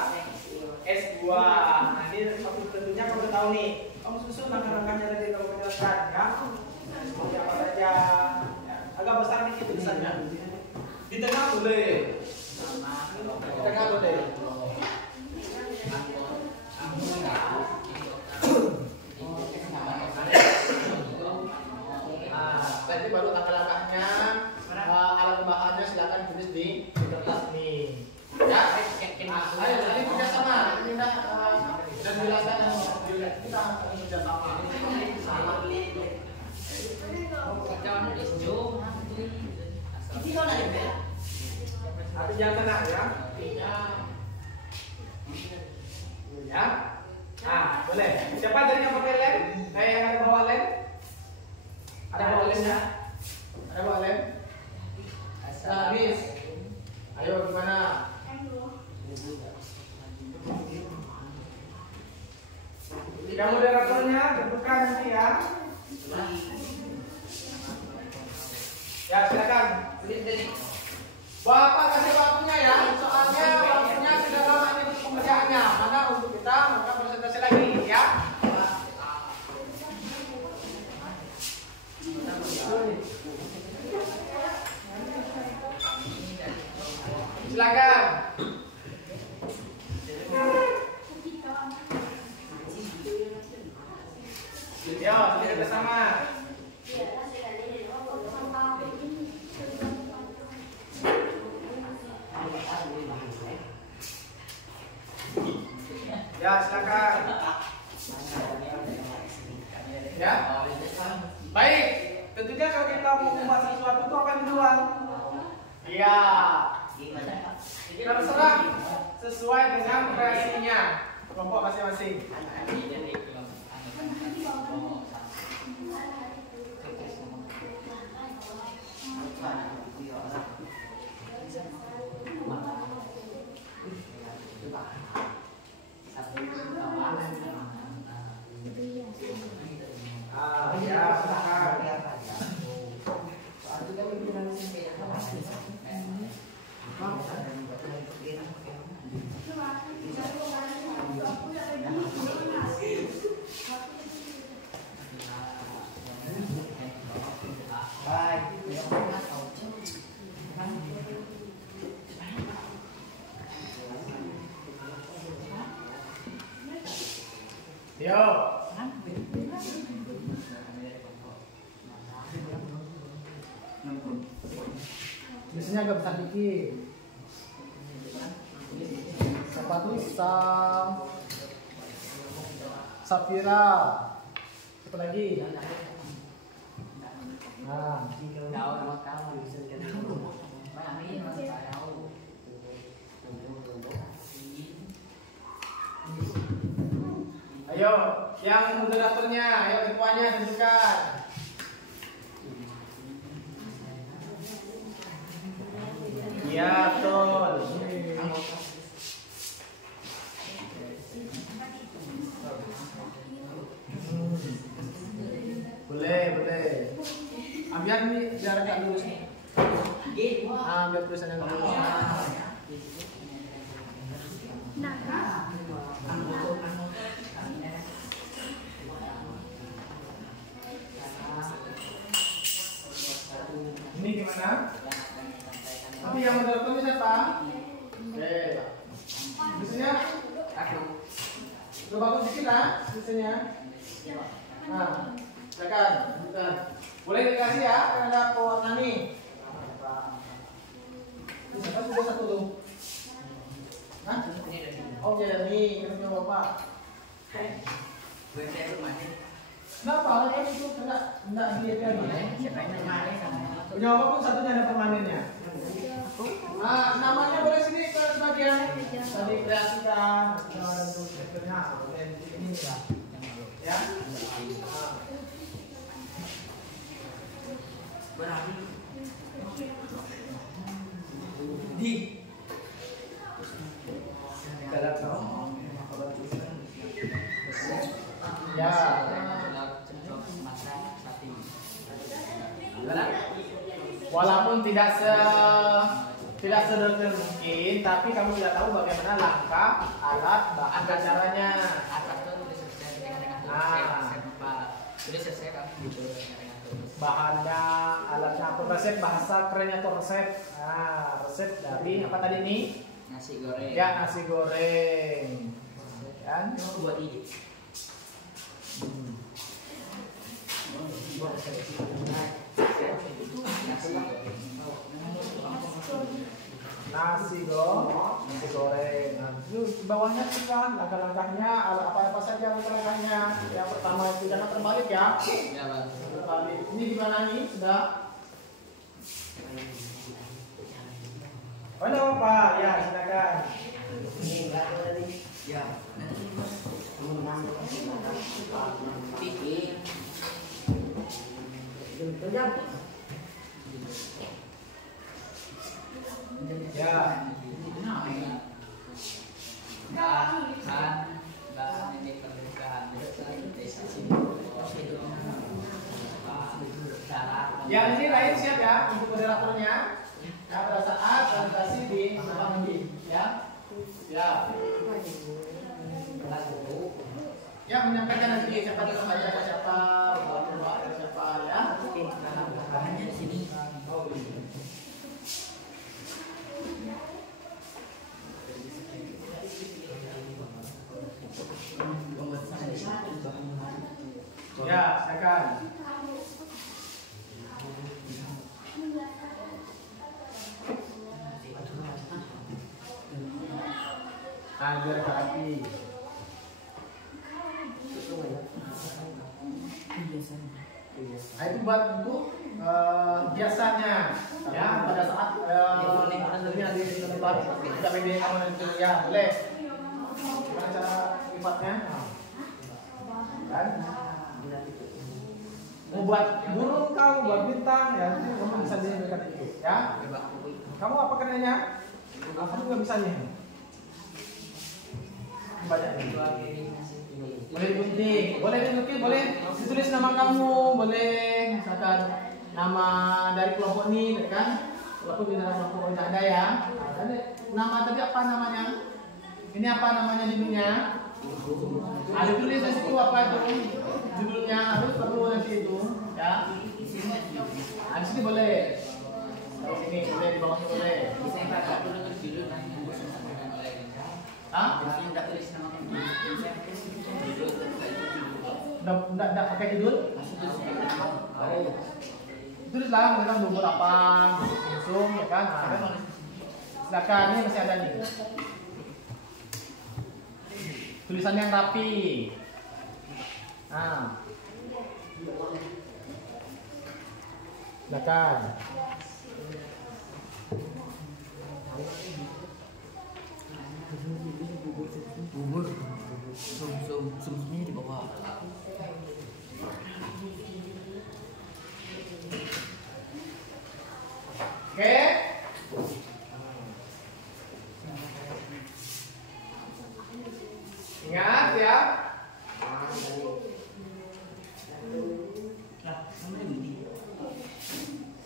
S2. Nah, ini tentunya kamu udah tahu nih. Kamu susun langkah-langkahnya tadi kamu jelaskan, ya. Seperti apa saja. Ya, agak besar dikit tulisannya. Di tengah boleh. Di tengah boleh. setelah itu baru langkah-langkahnya, alat bahannya silakan tulis di kertas nih. Ya, ayo nanti kerja sama. Kita dan jelaskan kita kerja sama. Tapi jangan kena ya. Ya. Ah, boleh. Siapa dari yang pakai lem? Kayak yang ada bawa lem? Ada bawa lemnya? Ada bawa lem? Habis. Ayo gimana? Jika moderatornya tentukan nanti ya. Ya silakan. Bapak kasih waktunya ya. Soalnya waktunya sudah lama ini untuk pengerjaannya. Mana untuk kita maka presentasi lagi ya. Silakan. Yo, kita bersama. Ya, silakan. Ya. Baik. Tentunya kalau kita mau membuat sesuatu itu akan dijual. Iya. Terserah sesuai dengan kreasinya kelompok masing-masing. Ya, silakan. Yo. Biasanya agak besar dikit. Sepatu Safira. Apa lagi? Nah, ayo, yang moderatornya, ayo ketuanya tentukan. Iya, betul. Boleh, boleh. Ambil nih, biar agak lurus. Ambil tulisannya lurus. Ini gimana? Tapi yang moderatornya siapa? Oke. Biasanya coba bagus dikit lah biasanya. Nah, silakan. Boleh dikasih ya, ada pewarna nih. Siapa sudah satu tuh? Hah? Oh ya nih, ini punya bapak. Kenapa? Kan itu enggak dilihat lagi. Punya bapak pun satunya ada permanennya. Nah, namanya boleh sini ke bagian tadi kreasikan, ada untuk strukturnya, ini ya. Ya. Di ya. Walaupun tidak sederhana mungkin, tapi kamu sudah tahu bagaimana langkah, alat, bahan dan caranya. Bahannya, alatnya apa? Resep bahasa kerennya tuh resep. Nah, resep dari apa tadi nih? Nasi goreng. Ya, nasi goreng. Kan? Buat ini. Nasi goreng. Nah, itu di bawahnya tuh kan langkah-langkahnya apa saja langkah-langkahnya. Yang pertama itu jangan terbalik ya. Ya, Bang. Terbalik. Ini gimana nih? Sudah? Halo Pak, ya silakan. Ini berapa tadi? Ya. Pikir. Ya. Bahan ini pernikahan desa sini. Yang ini lain siap ya untuk moderatornya. Ya, pada saat presentasi di depan ini, ya. Siap. Ya, menyampaikan nanti siapa yang baca siapa, bawa siapa ya. Bahannya di sini. Ya, silakan. Agar kaki. Nah, itu buat untuk biasanya ya pada saat ini ada di tempat tidak pede itu ya boleh. Gimana cara lipatnya? Kan? Mau buat burung kau, buat bintang ya itu kamu bisa diberikan itu ya. Kamu apa kenanya? Kamu nggak bisa nih. Banyak boleh digunting, boleh digunting, boleh ditulis nama kamu, boleh misalkan nama dari kelompok ini, kan? Walaupun di dalam kelompok tidak ada ya. Nama tadi apa namanya? Ini apa namanya judulnya? Ada tulis di situ apa itu judulnya, harus perlu nanti itu, ya. Di sini boleh, di sini boleh, di bawah boleh. Bisa enggak perlu judul nanti. Hah? Enggak tulis nama kamu. Enggak pakai judul? Tulislah tentang beberapa langsung ya kan. Nah, silakan ini masih ada nih. Tulisan yang rapi. Nah. Silakan. Bubur. Sumsumnya di bawah. Oke. Ingat ya.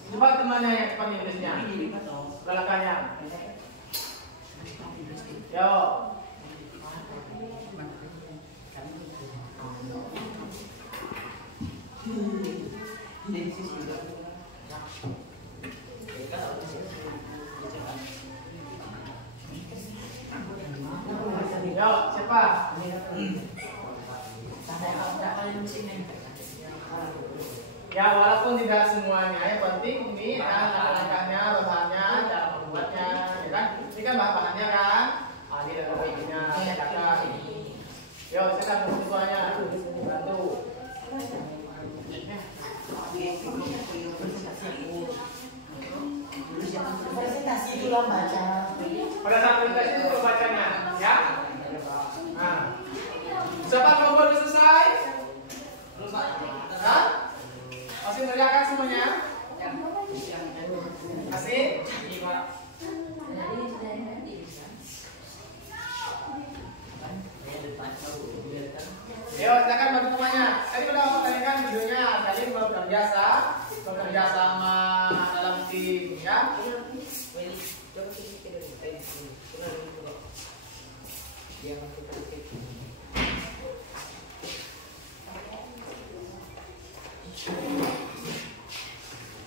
Coba temannya yang cepat Inggrisnya. Belakangnya. Yo. Yo, siapa? Ya, walaupun tidak semuanya, yang penting ini langkah-langkahnya, bahannya, cara membuatnya, ya kan? Ini kan bahannya kan? Ini ada bahannya, kakak. Yo, silakan mahasiswanya, bantu. Presentasi dulu baca. Pada saat presentasi itu bacanya, ya. Nah, siapa kelompok udah selesai? Hah? Masih mengerjakan semuanya? Masih? Yo, silakan bantu semuanya. Tadi udah apa kalian kan videonya? Kalian bekerja sama dalam tim, ya.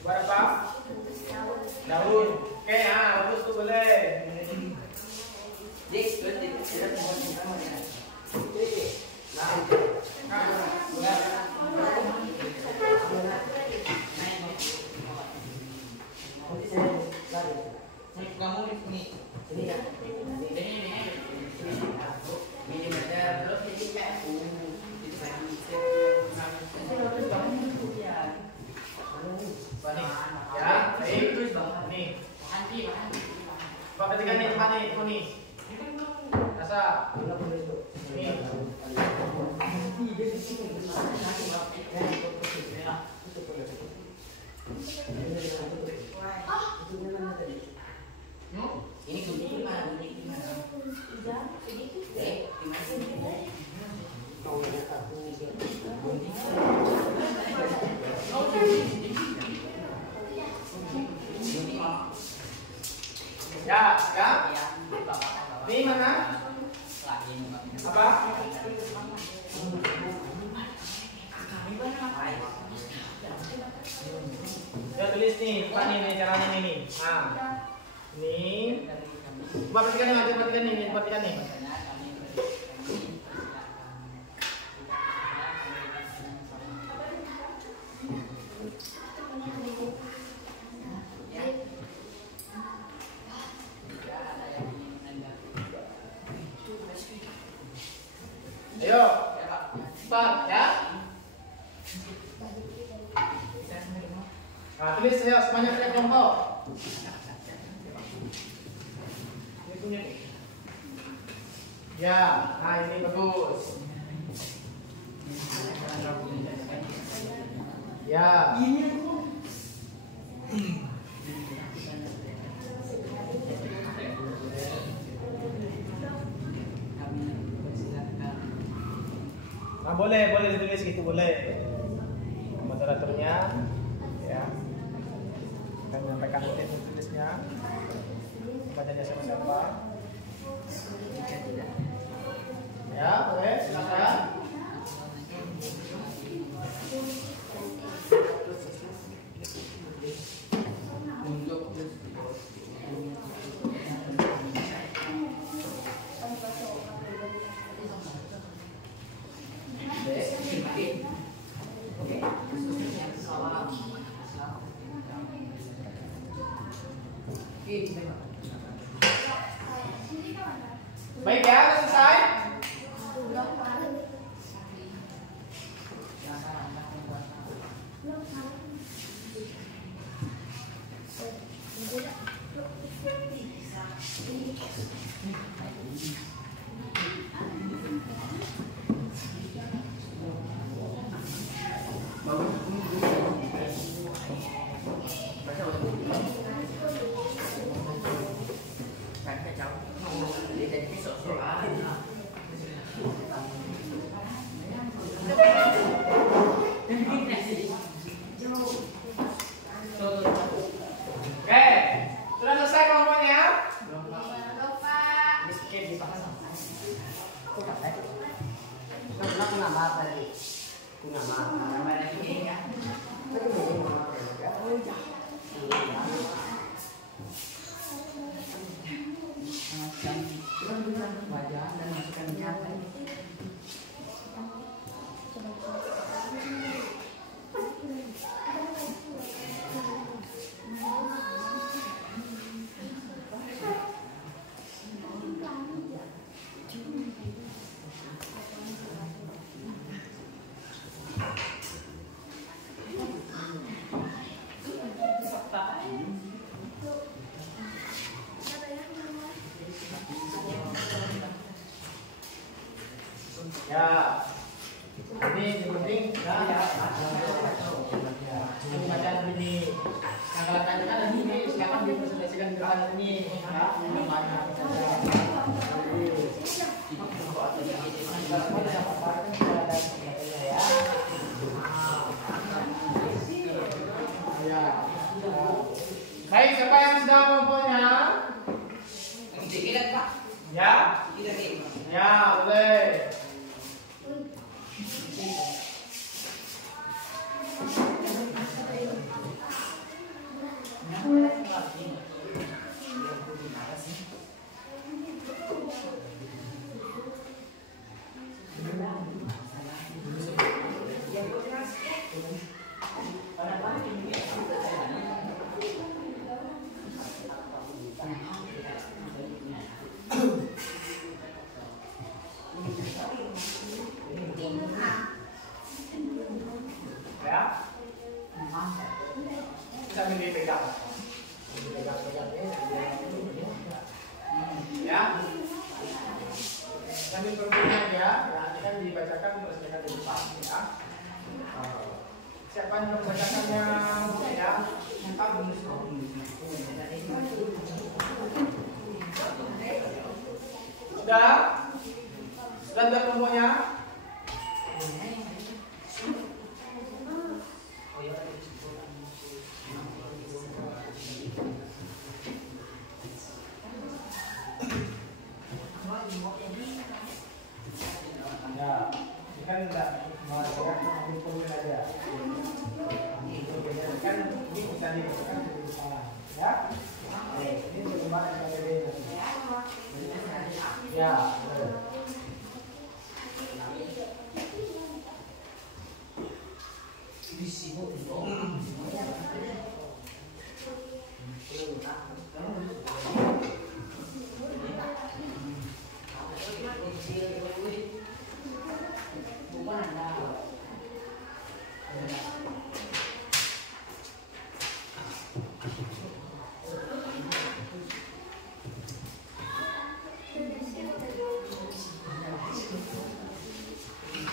Buat apa? Daun. Oke, ya, bagus tuh boleh. sudah tulis nih, bukan nih caranya nih. Nah, ini. Coba perhatikan nih, perhatikan nih, perhatikan nih. Ayo, cepat ya. Nah, tulis ya semuanya pakai kelompok. Ini punya. Ya, nah ini bagus. Ya. Nah, boleh ditulis gitu boleh. Moderatornya ya. Akan menyampaikan tulisnya. Bacanya siapa-siapa. Ya, boleh silakan. Baik ya, selesai. Oke, sudah selesai kelompoknya? Ya, ini yang penting ya. Ini bacaan ini. Nah, kalau tanya ada ini, silakan dipresentasikan gerakan ini. Ya, namanya saja. Ya. Baik, siapa yang sudah mempunyai? Ya? Ya, boleh. Ya, sambil dipegang. Pegang-pegang ini. Ya, sambil berpunya ya, nanti kan dibacakan terus kita di depan ya. Siapa yang membacakannya ya? Sudah? Sudah ada kelompoknya? Ya, ini kan enggak mau saya ambil aja. Kan ini bisa tadi kan kehidupan ya. Ini perubahan yang berbeda. Ya.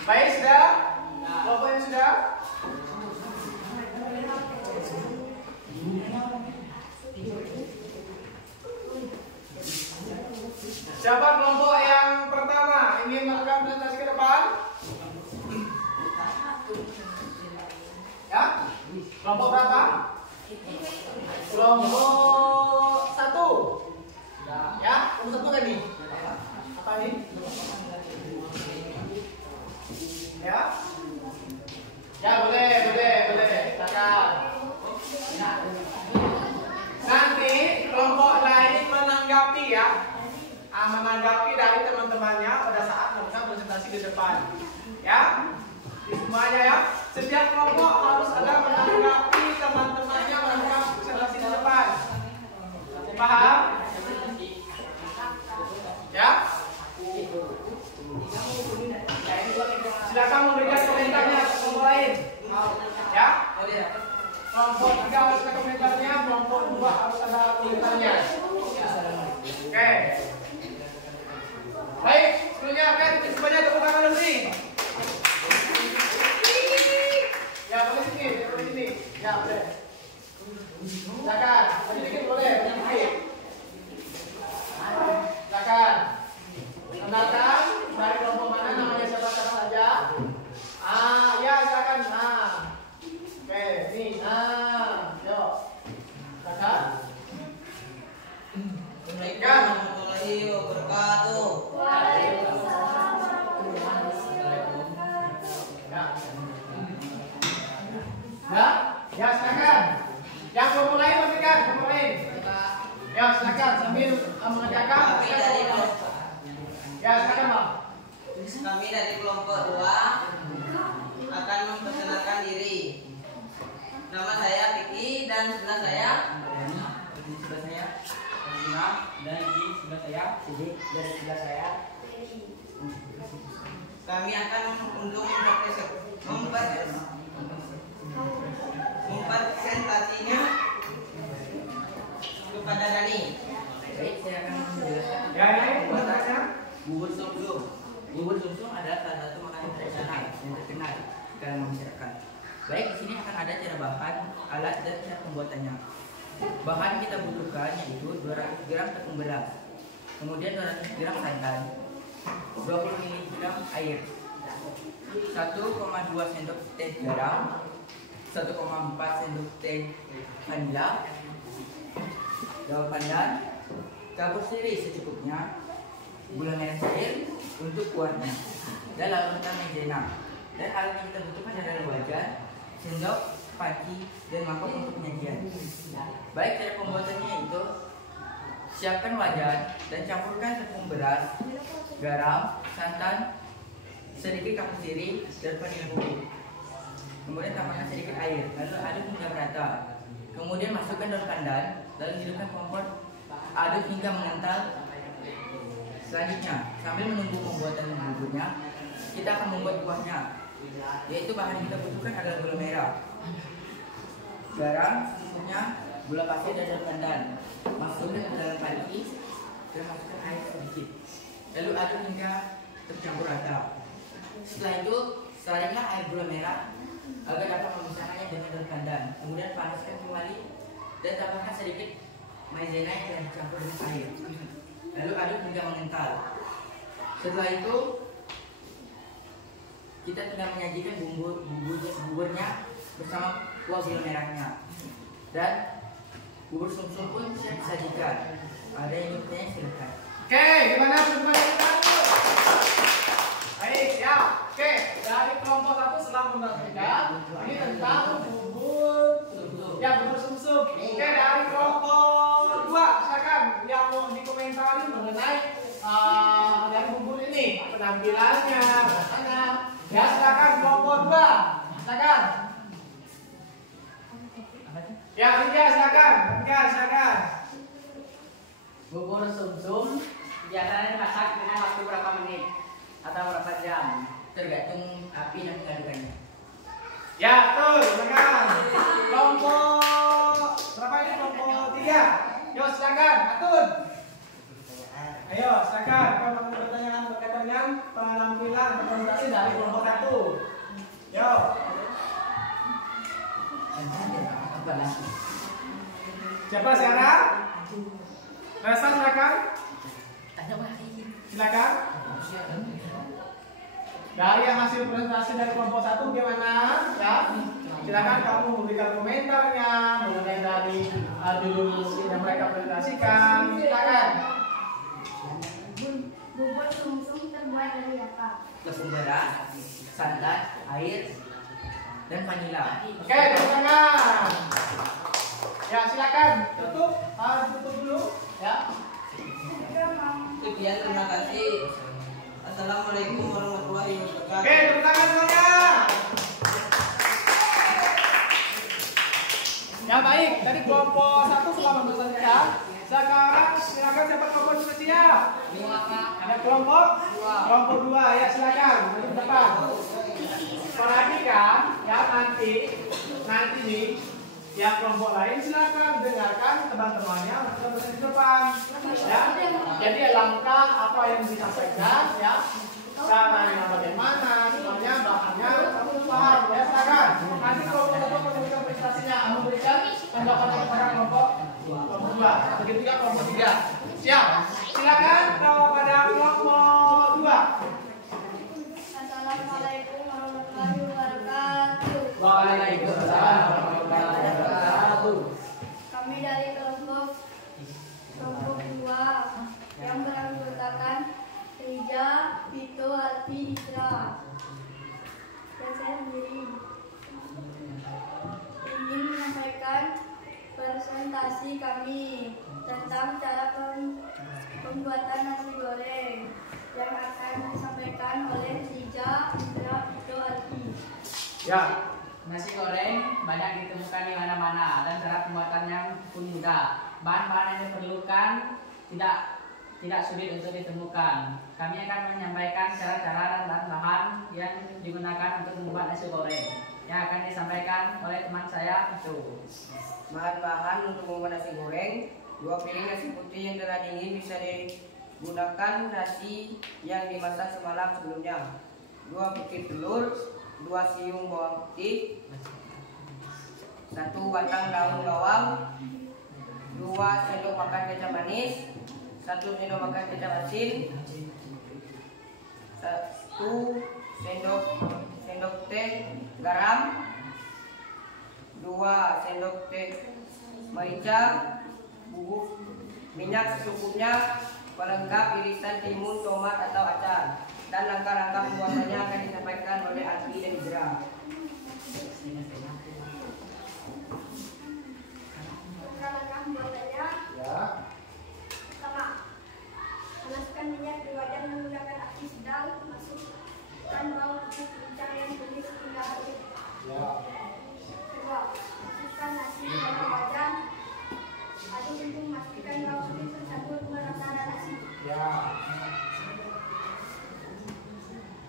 Baik, sudah? Kelompoknya sudah? Siapa kelompok yang pertama ingin melakukan presentasi ke depan? Ya? Kelompok berapa? Kelompok 1. Ya? Kelompok 1 kan nih? Apa ini? Ya? Ya boleh. Silakan. Nanti kelompok lain menanggapi ya. Menanggapi dari teman-temannya pada saat melakukan presentasi di depan. Ya? Semuanya ya. Setiap kelompok harus ada menanggapi teman-temannya melakukan presentasi di depan. Paham? Ya? Silakan memberikan komentarnya ke kelompok lain. Ya? Kelompok 3 harus ada komentarnya, kelompok 2 harus ada komentarnya. Oke. Baik, sebelumnya semuanya tepuk tangan dulu nih. Ya, boleh sini. Ya, boleh. Silakan, sedikit boleh, sedikit. Silakan. Kenalkan dari kelompok mana, namanya siapa saja. Ya silakan. Oke, nih. Yuk. Silakan. Assalamualaikum warahmatullahi wabarakatuh. Ya, silakan. Yang kelompok lain pastikan, kelompok lain. Ya, silakan sambil mengerjakan. Ya, silakan, Bang. Kami dari kelompok 2 akan memperkenalkan diri. Nama saya Vicky dan sebelah saya di sebelah saya Rina dan di sebelah saya Sidik dan di sebelah saya. Kami akan untuk mempresentasinya kepada Dani. Baik, saya akan menjelaskan. Ya, ini pembahasannya. Bubur sumsum. Bubur sumsum adalah salah satu makanan tradisional yang terkenal di kalangan masyarakat. Baik, di sini akan ada cara bahan, alat, dan cara pembuatannya. Bahan kita butuhkan yaitu 200 gram tepung beras, kemudian 200 gram santan, 20 mg air, 1,2 sendok teh garam, 1,4 sendok teh vanila, daun pandan, campur sendiri secukupnya, gula merah cair untuk kuahnya, dan larutan maizena. Dan alat yang kita butuhkan adalah wajan, sendok, panci, dan mangkok untuk penyajian. Baik, cara pembuatannya itu siapkan wajan dan campurkan tepung beras, garam, santan, sedikit kapur sirih, dan vanila bubuk. Kemudian tambahkan sedikit air, lalu aduk hingga merata. Kemudian masukkan daun pandan, lalu hidupkan kompor, aduk hingga mengental. Selanjutnya, sambil menunggu pembuatan buburnya, kita akan membuat kuahnya. Yaitu bahan yang kita butuhkan adalah gula merah, garam, secukupnya, gula pasir dan daun pandan. Masukkan ke dalam panci dan masukkan air sedikit. Lalu aduk hingga tercampur rata. Setelah itu, saringlah air gula merah agar dapat memisahkannya dengan daun pandan. Kemudian panaskan kembali dan tambahkan sedikit maizena yang telah dicampur dengan air. Lalu aduk hingga mengental. Setelah itu, kita tinggal menyajikan buburnya bersama kuah gula merahnya. Dan bubur sumsum pun siap disajikan. Ada yang bertanya silakan. Oke, gimana teman-teman? Baik, ya. Oke, dari kelompok 1 setelah memperhatikan ini tentang bubur sumsum. Ya, bubur sumsum. penampilannya. Sana. Ya, silakan kelompok 2. Silakan. Ya, Rinja silakan. Rinja silakan. Bubur sumsum biasanya dimasak dengan waktu berapa menit atau berapa jam, tergantung api dan kandungannya. Ya, betul. Silakan. Kelompok berapa ini? Kelompok 3. Yo, silakan. Atun. Ayo, silakan. Kalau mau pertanyaan berkaitan dengan penampilan presentasi dari kelompok 1. Yo. Siapa sekarang? Rasa silakan. Silakan. Dari yang hasil presentasi dari kelompok 1 gimana? Ya. Silakan kamu memberikan komentarnya mengenai dari judul yang mereka presentasikan. Silakan. Bubur sumsum terbuat dari apa? Tepung beras, santan, air, dan vanila. Oke, tepuk tangan. Ya, silakan. Tutup. Tutup dulu. Ya. Sekian, terima kasih. Assalamualaikum warahmatullahi wabarakatuh. Oke, tepuk tangan semuanya. Ya baik, tadi kelompok 1 telah mempresentasikan. Sekarang silakan siapa kelompok sudah siap? Ada kelompok 2 ya, silakan maju ke depan. Perhatikan ya, nanti nih yang kelompok lain silakan dengarkan teman-temannya untuk berada di depan. Ya, jadi langkah apa yang disampaikan ya, caranya bagaimana, semuanya bahannya kamu paham ya, silakan. Nanti kelompok 1 memberikan prestasinya, memberikan tanggapan kepada kelompok 2, begitu juga kelompok 3. Siap? Silakan kepada kelompok 2. Assalamualaikum warahmatullahi wabarakatuh. Waalaikumsalam warahmatullahi wabarakatuh. Kami dari kelompok 2 yang beranggotakan Rija, Vito, Alfi, Isra, dan saya sendiri ingin menyampaikan presentasi kami tentang cara pembuatan nasi goreng yang akan disampaikan oleh Rija, Isra, Vito, Alfi. Ya. Nasi goreng banyak ditemukan di mana-mana dan cara pembuatannya pun mudah. Bahan-bahan yang diperlukan tidak sulit untuk ditemukan. Kami akan menyampaikan cara-cara dan bahan-bahan yang digunakan untuk membuat nasi goreng yang akan disampaikan oleh teman saya itu. Bahan-bahan untuk membuat nasi goreng: 2 piring nasi putih yang telah dingin, bisa digunakan nasi yang dimasak semalam sebelumnya. 2 butir telur, 2 siung bawang putih, 1 batang daun bawang, 2 sendok makan kecap manis, 1 sendok makan kecap asin, 1 sendok teh garam, 2 sendok teh merica, bubuk minyak secukupnya, pelengkap irisan timun, tomat atau acar. Dan langkah-langkah pembuatannya akan disampaikan oleh Alfi dan Izra. Langkah pembuatannya. Ya. Pertama, panaskan minyak di wajan menggunakan api sedang. Masukkan bawang putih cincang yang tumis hingga halus. Ya. Kedua, masukkan nasi ke dalam wajan. Aduk untuk memastikan bawang putih tercampur merata dengan nasi. Ya.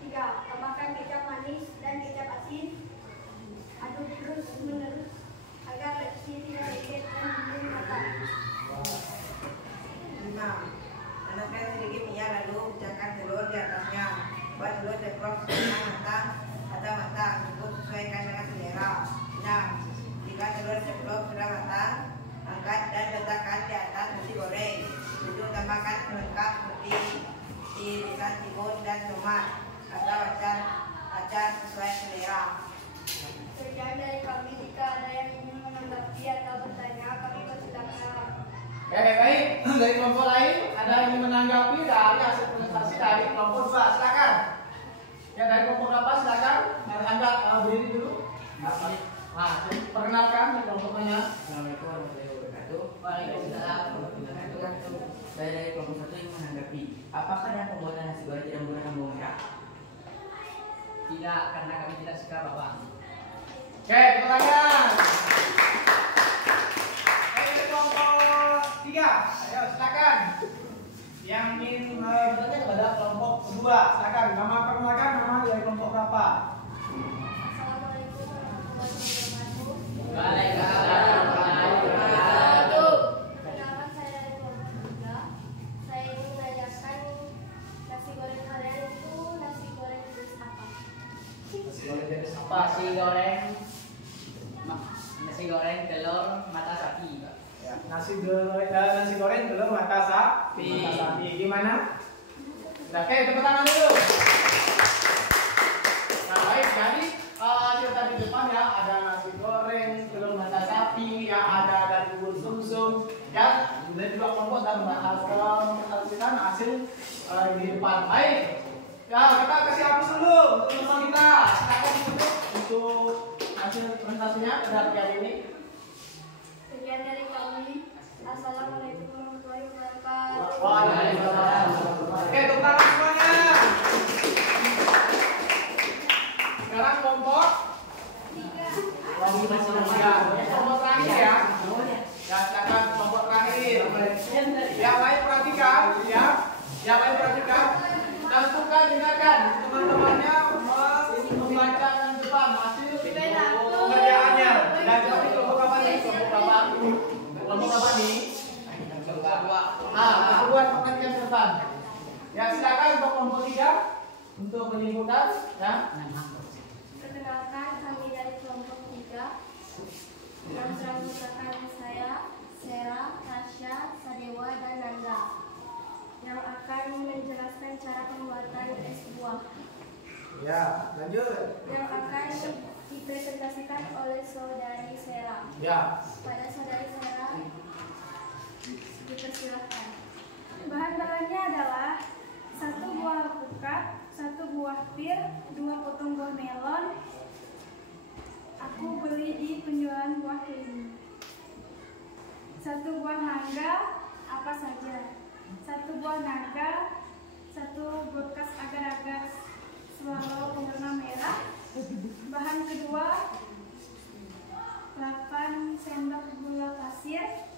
3. Tambahkan kecap manis dan kecap asin. Aduk terus menerus agar nasi tidak lengket dan belum matang. 5. Panaskan sedikit minyak lalu pecahkan telur di atasnya. Buat telur ceplok setengah matang atau matang, cukup sesuaikan dengan selera. 6. Jika telur ceplok sudah matang, angkat dan letakkan di atas nasi goreng. 7. Tambahkan pelengkap seperti irisan timun dan tomat atau acar sesuai selera. Sekian dari kami. Jika ada yang ingin menanggapi atau bertanya, kami persilakan. Oke, baik. Dari kelompok lain ada yang ingin menanggapi dari hasil presentasi dari kelompok 2. Silakan. Ya, dari kelompok berapa? Silakan. Anda berdiri dulu. Nah, perkenalkan dari kelompoknya. Assalamualaikum warahmatullahi wabarakatuh. Waalaikumsalam warahmatullahi wabarakatuh. Saya dari kelompok 1 yang menanggapi. Apakah dalam pembuatan nasi goreng tidak menggunakan bawang merah? Tidak, karena kami tidak suka Bapak. Oke, tepuk tangan. Ayo kelompok 3. Ayo silakan. Yang ingin bertanya kepada kelompok kedua, silakan. Nama perkenalkan nama dari kelompok berapa? Assalamualaikum warahmatullahi wabarakatuh. Waalaikumsalam warahmatullahi wabarakatuh. Perkenalkan saya dari kelompok 3. Saya ingin menanyakan nasi goreng kalian itu nasi goreng jenis apa? Nasi goreng jenis apa? Nasi goreng telur mata sapi. Ya, nasi goreng telur mata sapi. Mata sapi gimana? Nah, oke, tepuk tangan dulu. Nah, baik. Jadi cerita di depan ya ada nasi goreng telur mata sapi, ya ada bubur sumsum, ya. Dan juga kelompok dan menghasilkan hasil di depan. Baik. Ya, kita kasih hapus dulu untuk teman kita. Silakan ditutup untuk hasil presentasinya pada pagi hari ini. Sekian dari kami. Assalamualaikum warahmatullahi wabarakatuh. Waalaikumsalam. Oke, tepuk tangan semuanya. Sekarang kelompok kelompok terakhir ya. Ya, silakan kelompok terakhir. Yang lain perhatikan, ya. Yang lain perhatikan. Dan suka dengarkan teman-temannya membaca dengan depan hasil pengerjaannya. Dan seperti kelompok apa nih? Kelompok apa? Kelompok apa nih? Kedua perhatikan ke depan. Ya, silakan untuk kelompok 3 untuk menyimpulkan, ya. Perkenalkan kami dari kelompok 3. Yang merupakan saya, Sera, Tasya, Sadewa, dan Nanda yang akan menjelaskan cara pembuatan es buah Ya, lanjut. yang akan dipresentasikan oleh saudari Sera. Ya. Pada saudari Sera dipersilakan. Bahan-bahannya adalah 1 buah alpukat, 1 buah pir, 2 potong buah melon. Aku beli di penjualan buah ini. 1 buah mangga, apa saja. 1 buah naga, 1 bekas agar-agar swallow pewarna merah. Bahan kedua, 8 sendok gula pasir,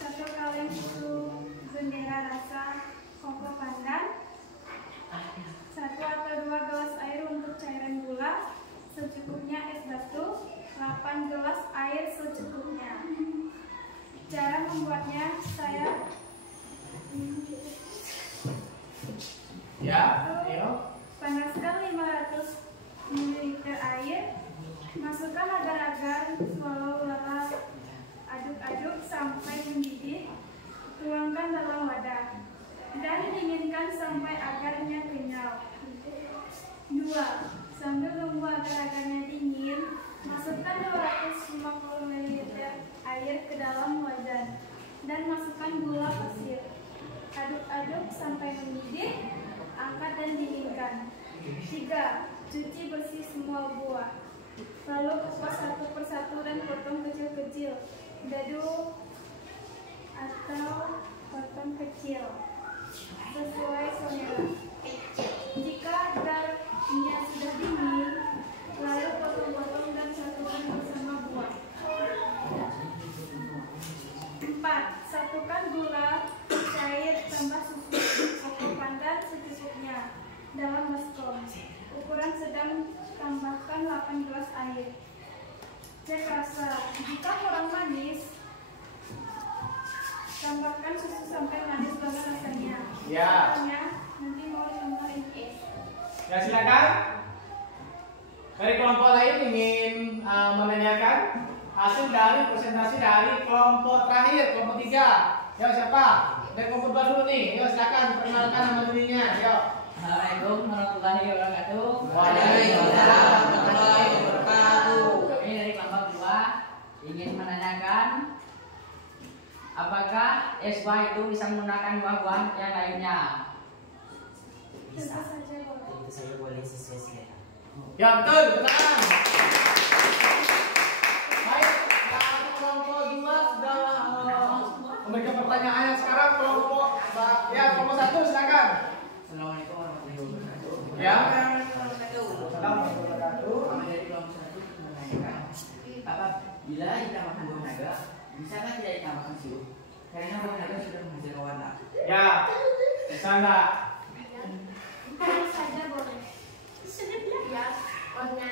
1 kaleng susu bendera rasa koplo pandan, 1 atau 2 gelas air untuk cairan gula, secukupnya es batu, 8 gelas air secukupnya. Cara membuatnya saya Ya, ayo. panaskan 500 ml air, masukkan agar-agar swallow lala, aduk-aduk sampai mendidih, tuangkan dalam wadah, dan dinginkan sampai agarnya kenyal. 2. Sambil menunggu agar-agarnya dingin, masukkan 250 ml air ke dalam wadah, dan masukkan gula pasir. Aduk-aduk sampai mendidih, angkat dan dinginkan. 3. Cuci bersih semua buah. Lalu kupas satu persatu dan potong kecil-kecil. Dadu atau potong kecil sesuai selera. Jika agarnya sudah dingin, lalu potong-potong dan satukan bersama buah. 4. Satukan gula cair tambah susu koplo pandan secukupnya dalam baskom. Ukuran sedang, tambahkan 8 gelas air. Cek rasa. Jika kurang manis, tambahkan susu sampai manis banget rasanya. Ya. Soalnya nanti mau ditambahin es. Ya, silakan. Dari kelompok lain ingin menanyakan hasil dari presentasi dari kelompok terakhir, kelompok 3. Yo, siapa? Dari kelompok 2 dulu nih. Yo, silakan perkenalkan nama dirinya. Yo. Assalamualaikum warahmatullahi wabarakatuh. Waalaikumsalam warahmatullahi wabarakatuh. Kami dari kelompok 2 ingin menanyakan apakah es buah itu bisa menggunakan buah-buahan yang lainnya? Tentu saja boleh. Tentu saja boleh sesuai selera. Ya, betul, betul. Baik, yang kelompok 2 sudah memberikan pertanyaan. Sekarang kelompok 1 silakan. Bila ditambahkan buah naga, bisa kan tidak ditambahkan sirup? Karena buah naga sudah menghasilkan warna. Ya, bisa nggak? Tentu saja boleh. Sedap ya, warna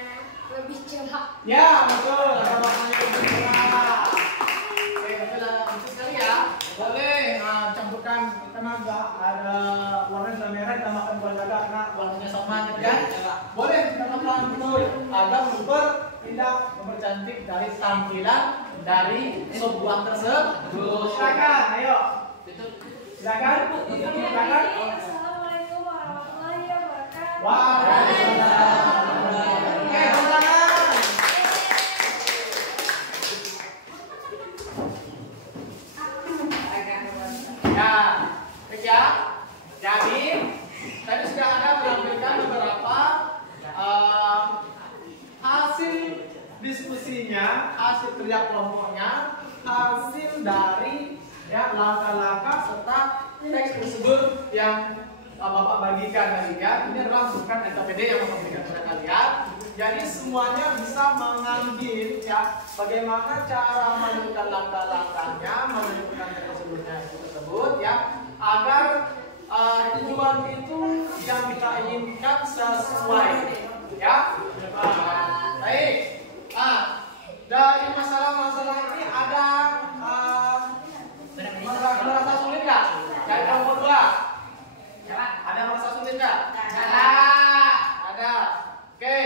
lebih cerah. Ya, betul. Ada warnanya lebih cerah. Oke, betul, betul sekali ya. Boleh campurkan karena ada warna sudah merah tambahkan buah naga karena warnanya sama gitu kan? Boleh tambahkan betul agar mempercantik dari tampilan dari sebuah tersebut. Silakan, ayo. Silakan. Silakan. Assalamualaikum warahmatullahi wabarakatuh. Waalaikumsalam. Oke, tangan. Ya, baik ya. Jadi tadi sudah ada menampilkan beberapa hasil diskusinya, hasil kerja kelompoknya, hasil dari ya langkah-langkah serta teks tersebut yang Bapak bagikan tadi ya. Ini adalah bukan NKPD yang Bapak berikan kepada kalian. Jadi semuanya bisa mengambil ya bagaimana cara menentukan langkah-langkahnya, menentukan teks tersebut ya agar tujuan itu yang kita inginkan sesuai ya. Baik. Dari masalah-masalah ini ada merasa sulit nggak? Dari kelompok 2 ada merasa sulit nggak? Ada. Oke.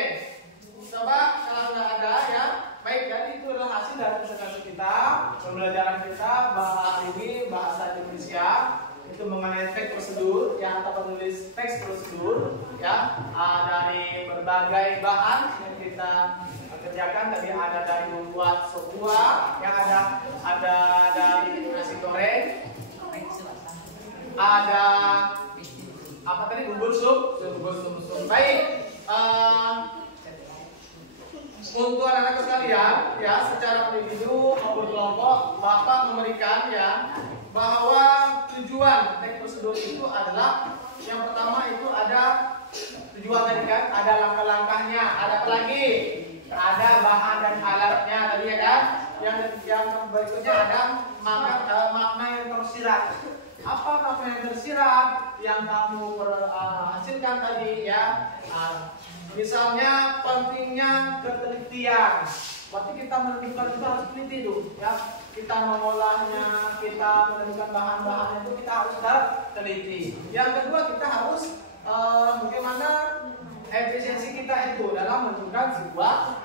Coba kalau nggak ada ya. Baik, jadi itu adalah hasil dari presentasi kita, pembelajaran kita hari ini bahasa Indonesia itu mengenai teks prosedur ya atau menulis teks prosedur ya dari berbagai bahan yang kita kerjakan. Tadi ada dari membuat sebuah yang ada dari nasi goreng, ada apa tadi bubur sup. Baik, untuk anak-anak sekalian ya secara individu maupun kelompok Bapak memberikan ya bahwa tujuan teks prosedur itu adalah yang pertama itu ada tujuan tadi kan, ada langkah-langkahnya, ada apa lagi? Ada bahan dan alatnya tadi ya kan. Yang berikutnya ada makna yang tersirat. Apa makna yang tersirat yang kamu hasilkan tadi ya? Misalnya pentingnya ketelitian. Berarti kita menentukan itu harus teliti itu ya. Kita mengolahnya, kita menentukan bahan-bahannya itu kita harus teliti. Yang kedua kita harus bagaimana efisiensi kita itu dalam menentukan sebuah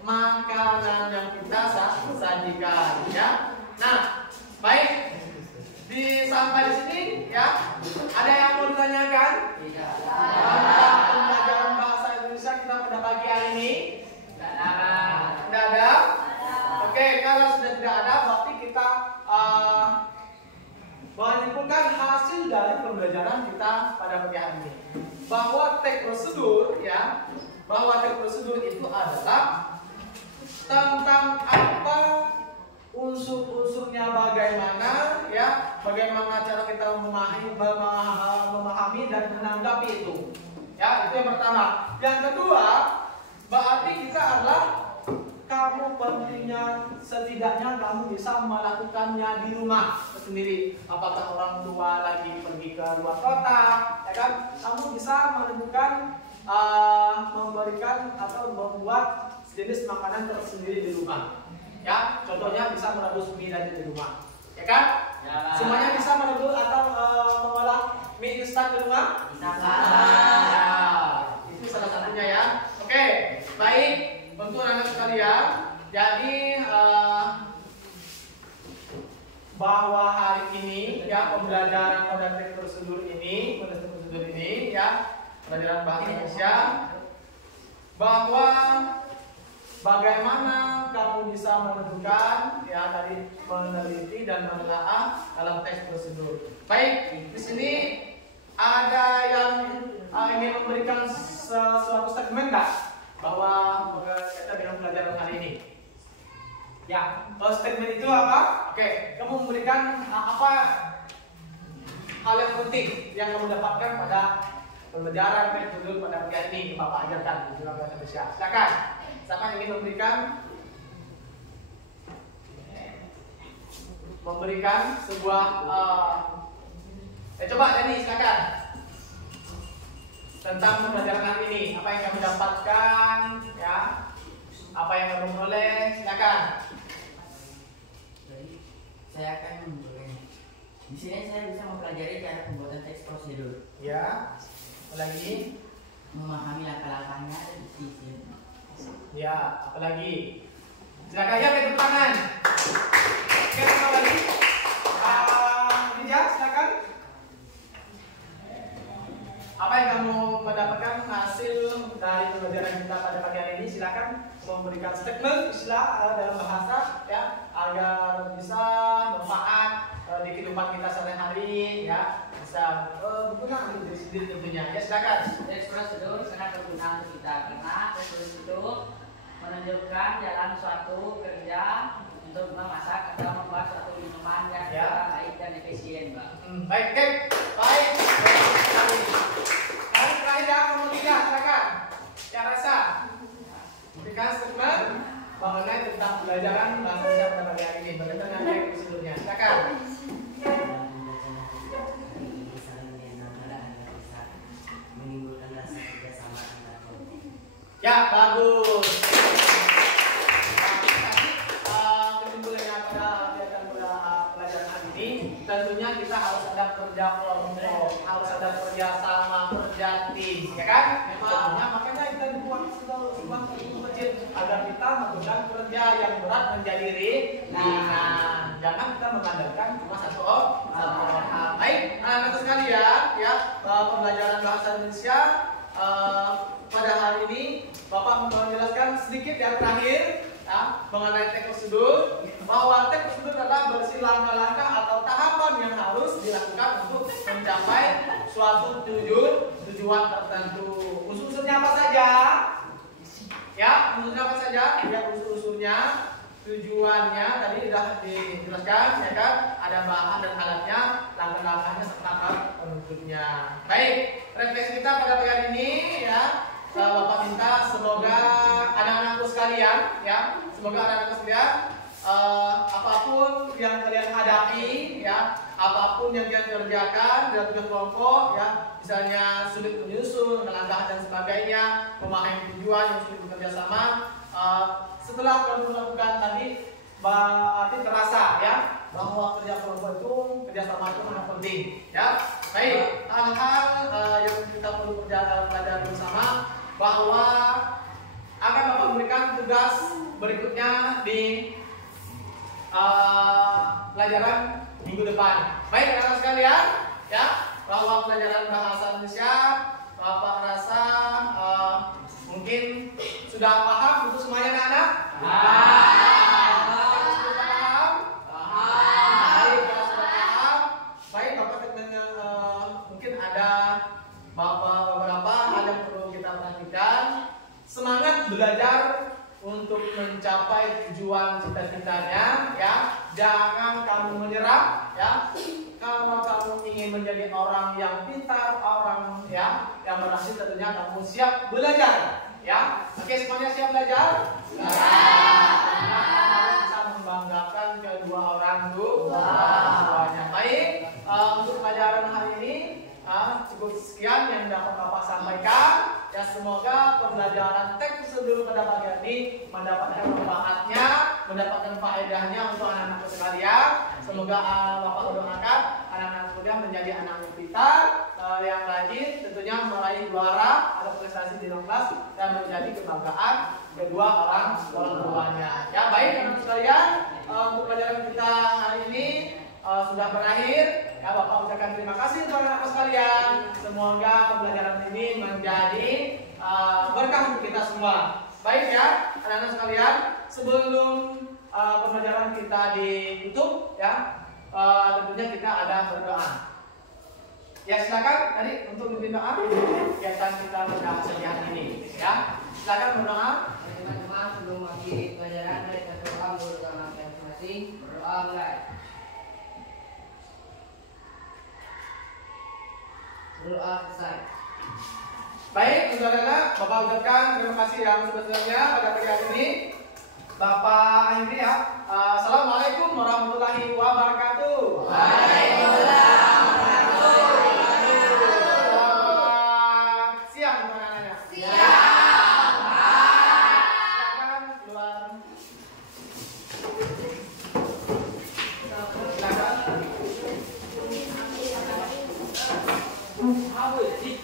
makanan yang kita sajikan ya. Nah, baik. Sampai di sini ya. Ada yang mau ditanyakan? Tentang pembelajaran bahasa Indonesia kita pada pagi hari ini? Tidak ada? Oke, kalau sudah tidak ada berarti kita menyimpulkan hasil dari pembelajaran kita pada pagi hari ini. Bahwa teks prosedur ya, bahwa teks prosedur itu adalah tentang apa unsur-unsurnya bagaimana ya, bagaimana cara kita memahami dan menanggapi itu. Ya, itu yang pertama. Yang kedua, berarti kita adalah kamu pentingnya setidaknya kamu bisa melakukannya di rumah sendiri. Apakah orang tua lagi pergi ke luar kota, ya kan? Kamu bisa menemukan memberikan atau membuat jenis makanan tersendiri di rumah. Ya, contohnya bisa merebus mie di rumah, ya kan? Ya. Semuanya bisa merebus atau mengolah mie instan di rumah? Bisa. Itu salah satunya ya. Oke, baik untuk anak sekalian. Jadi bahwa hari ini ya pembelajaran pada teks prosedur ini ya pelajaran bahasa Indonesia bahwa bagaimana kamu bisa menentukan ya tadi meneliti dan menelaah dalam teks prosedur. Baik, di sini ada yang ingin memberikan suatu statement nggak bahwa berkaitan dengan pelajaran hari ini? Ya, statement itu apa? Oke, kamu memberikan apa hal yang penting yang kamu dapatkan pada pembelajaran teks prosedur pada pagi hari ini? Bapak ajarkan di dalam bahasa Indonesia. Silakan. Siapa yang ingin memberikan memberikan sebuah coba Dani silakan tentang pembelajaran hari ini, apa yang kamu dapatkan, ya, apa yang kamu peroleh, silakan. Saya akan memberikan. Di sini saya bisa mempelajari cara pembuatan teks prosedur. Ya, apalagi? Memahami langkah-langkahnya dan isi. Ya, apalagi? Silakan ya, tepuk tangan. Oke, apa lagi? Rinja, silakan. Apa yang kamu mendapatkan hasil dari pembelajaran kita pada pagi hari ini? Silakan memberikan statement istilah dalam bahasa, ya, agar bisa bermanfaat di kehidupan kita sehari-hari, ya, bisa berguna untuk diri sendiri tentunya. Ya, silakan. Teks prosedur sangat berguna untuk kita karena teks prosedur itu menunjukkan jalan suatu kerja untuk memasak atau membuat suatu minuman yang secara baik dan efisien, Mbak. Baik, oke, baik. Yang terakhir yang nomor 3, silakan. Ya, Rasa. Berikan statement mengenai tentang pembelajaran bahasa Indonesia pada pagi hari ini. Bagaimana baik prosedurnya? Silakan. Menimbulkan rasa kerjasama antar kelompok. Ya, bagus. Kesimpulannya pada pelajaran hari ini, tentunya kita harus ada kerja kelompok, harus ada kerja sama, kerja tim, ya kan? Tentunya makanya kita dibuat sebuah tim kecil agar kita melakukan kerja yang berat menjadi ringan. Jangan kita mengandalkan cuma satu orang. Baik, anak-anak sekalian, ya, pembelajaran bahasa Indonesia pada hari ini Bapak menjelaskan sedikit yang terakhir, ya, mengenai teks prosedur, bahwa teks prosedur adalah berisi langkah-langkah atau tahapan yang harus dilakukan untuk mencapai suatu tujuan tertentu. Unsur-unsurnya apa saja? Ya, unsurnya apa saja? Ya, unsur-unsurnya, tujuannya tadi sudah dijelaskan, ya kan? Ada bahan dan alatnya, langkah-langkahnya serta penunjuknya. Baik, refleksi kita pada pagi hari ini, ya. Bapak minta semoga anak-anakku sekalian, ya, semoga anak-anakku sekalian, apapun yang kalian hadapi, ya, apapun yang kalian kerjakan dalam tugas kelompok, ya, misalnya sulit menyusun, melangkah dan sebagainya, memahami tujuan yang sulit bekerja sama, setelah kalian melakukan tadi, berarti terasa, ya, bahwa kerja kelompok itu, kerjasama itu sangat penting, ya. Baik, hal-hal yang kita perlu pelajari bersama, bahwa akan Bapak memberikan tugas berikutnya di pelajaran minggu depan. Baik, anak-anak sekalian, ya, bahwa pelajaran bahasa Indonesia Bapak rasa mungkin sudah paham untuk semuanya, anak-anak? Semangat belajar untuk mencapai tujuan cita-citanya, ya. Jangan kamu menyerah, ya. Kalau kamu ingin menjadi orang yang pintar, orang, ya, yang berhasil, tentunya kamu siap belajar, ya. Oke, semuanya siap belajar? Harus bisa membanggakan kedua orang tuanya. Baik, untuk pelajaran hari ini cukup sekian yang dapat Bapak sampaikan. Ya, semoga pembelajaran teks prosedur pada pagi ini mendapatkan manfaatnya, mendapatkan faedahnya untuk anak-anak sekalian. Semoga Bapak doakan anak-anak sekalian menjadi anak yang pintar, yang rajin, tentunya meraih juara, ada prestasi di dalam kelas dan menjadi kebanggaan kedua orang tuanya. Ya, baik anak-anak sekalian, untuk pelajaran kita hari ini sudah berakhir. Ya, Bapak ucapkan terima kasih untuk anak-anak sekalian. Semoga pembelajaran ini menjadi berkah untuk kita semua. Baik, ya, anak-anak sekalian, sebelum pembelajaran kita ditutup, ya, tentunya kita ada berdoa. Ya, silakan tadi untuk memimpin doa kegiatan kita pada hari ini. Ya, silakan berdoa. Teman-teman, sebelum mengakhiri pelajaran, mari kita berdoa menurut agama masing-masing. Berdoa mulai. Berdoa selesai. Baik, saudara, Bapak ucapkan terima kasih yang sebesar-besarnya pada pagi hari ini. Bapak akhiri, ya. Assalamualaikum warahmatullahi wabarakatuh. Apa ya?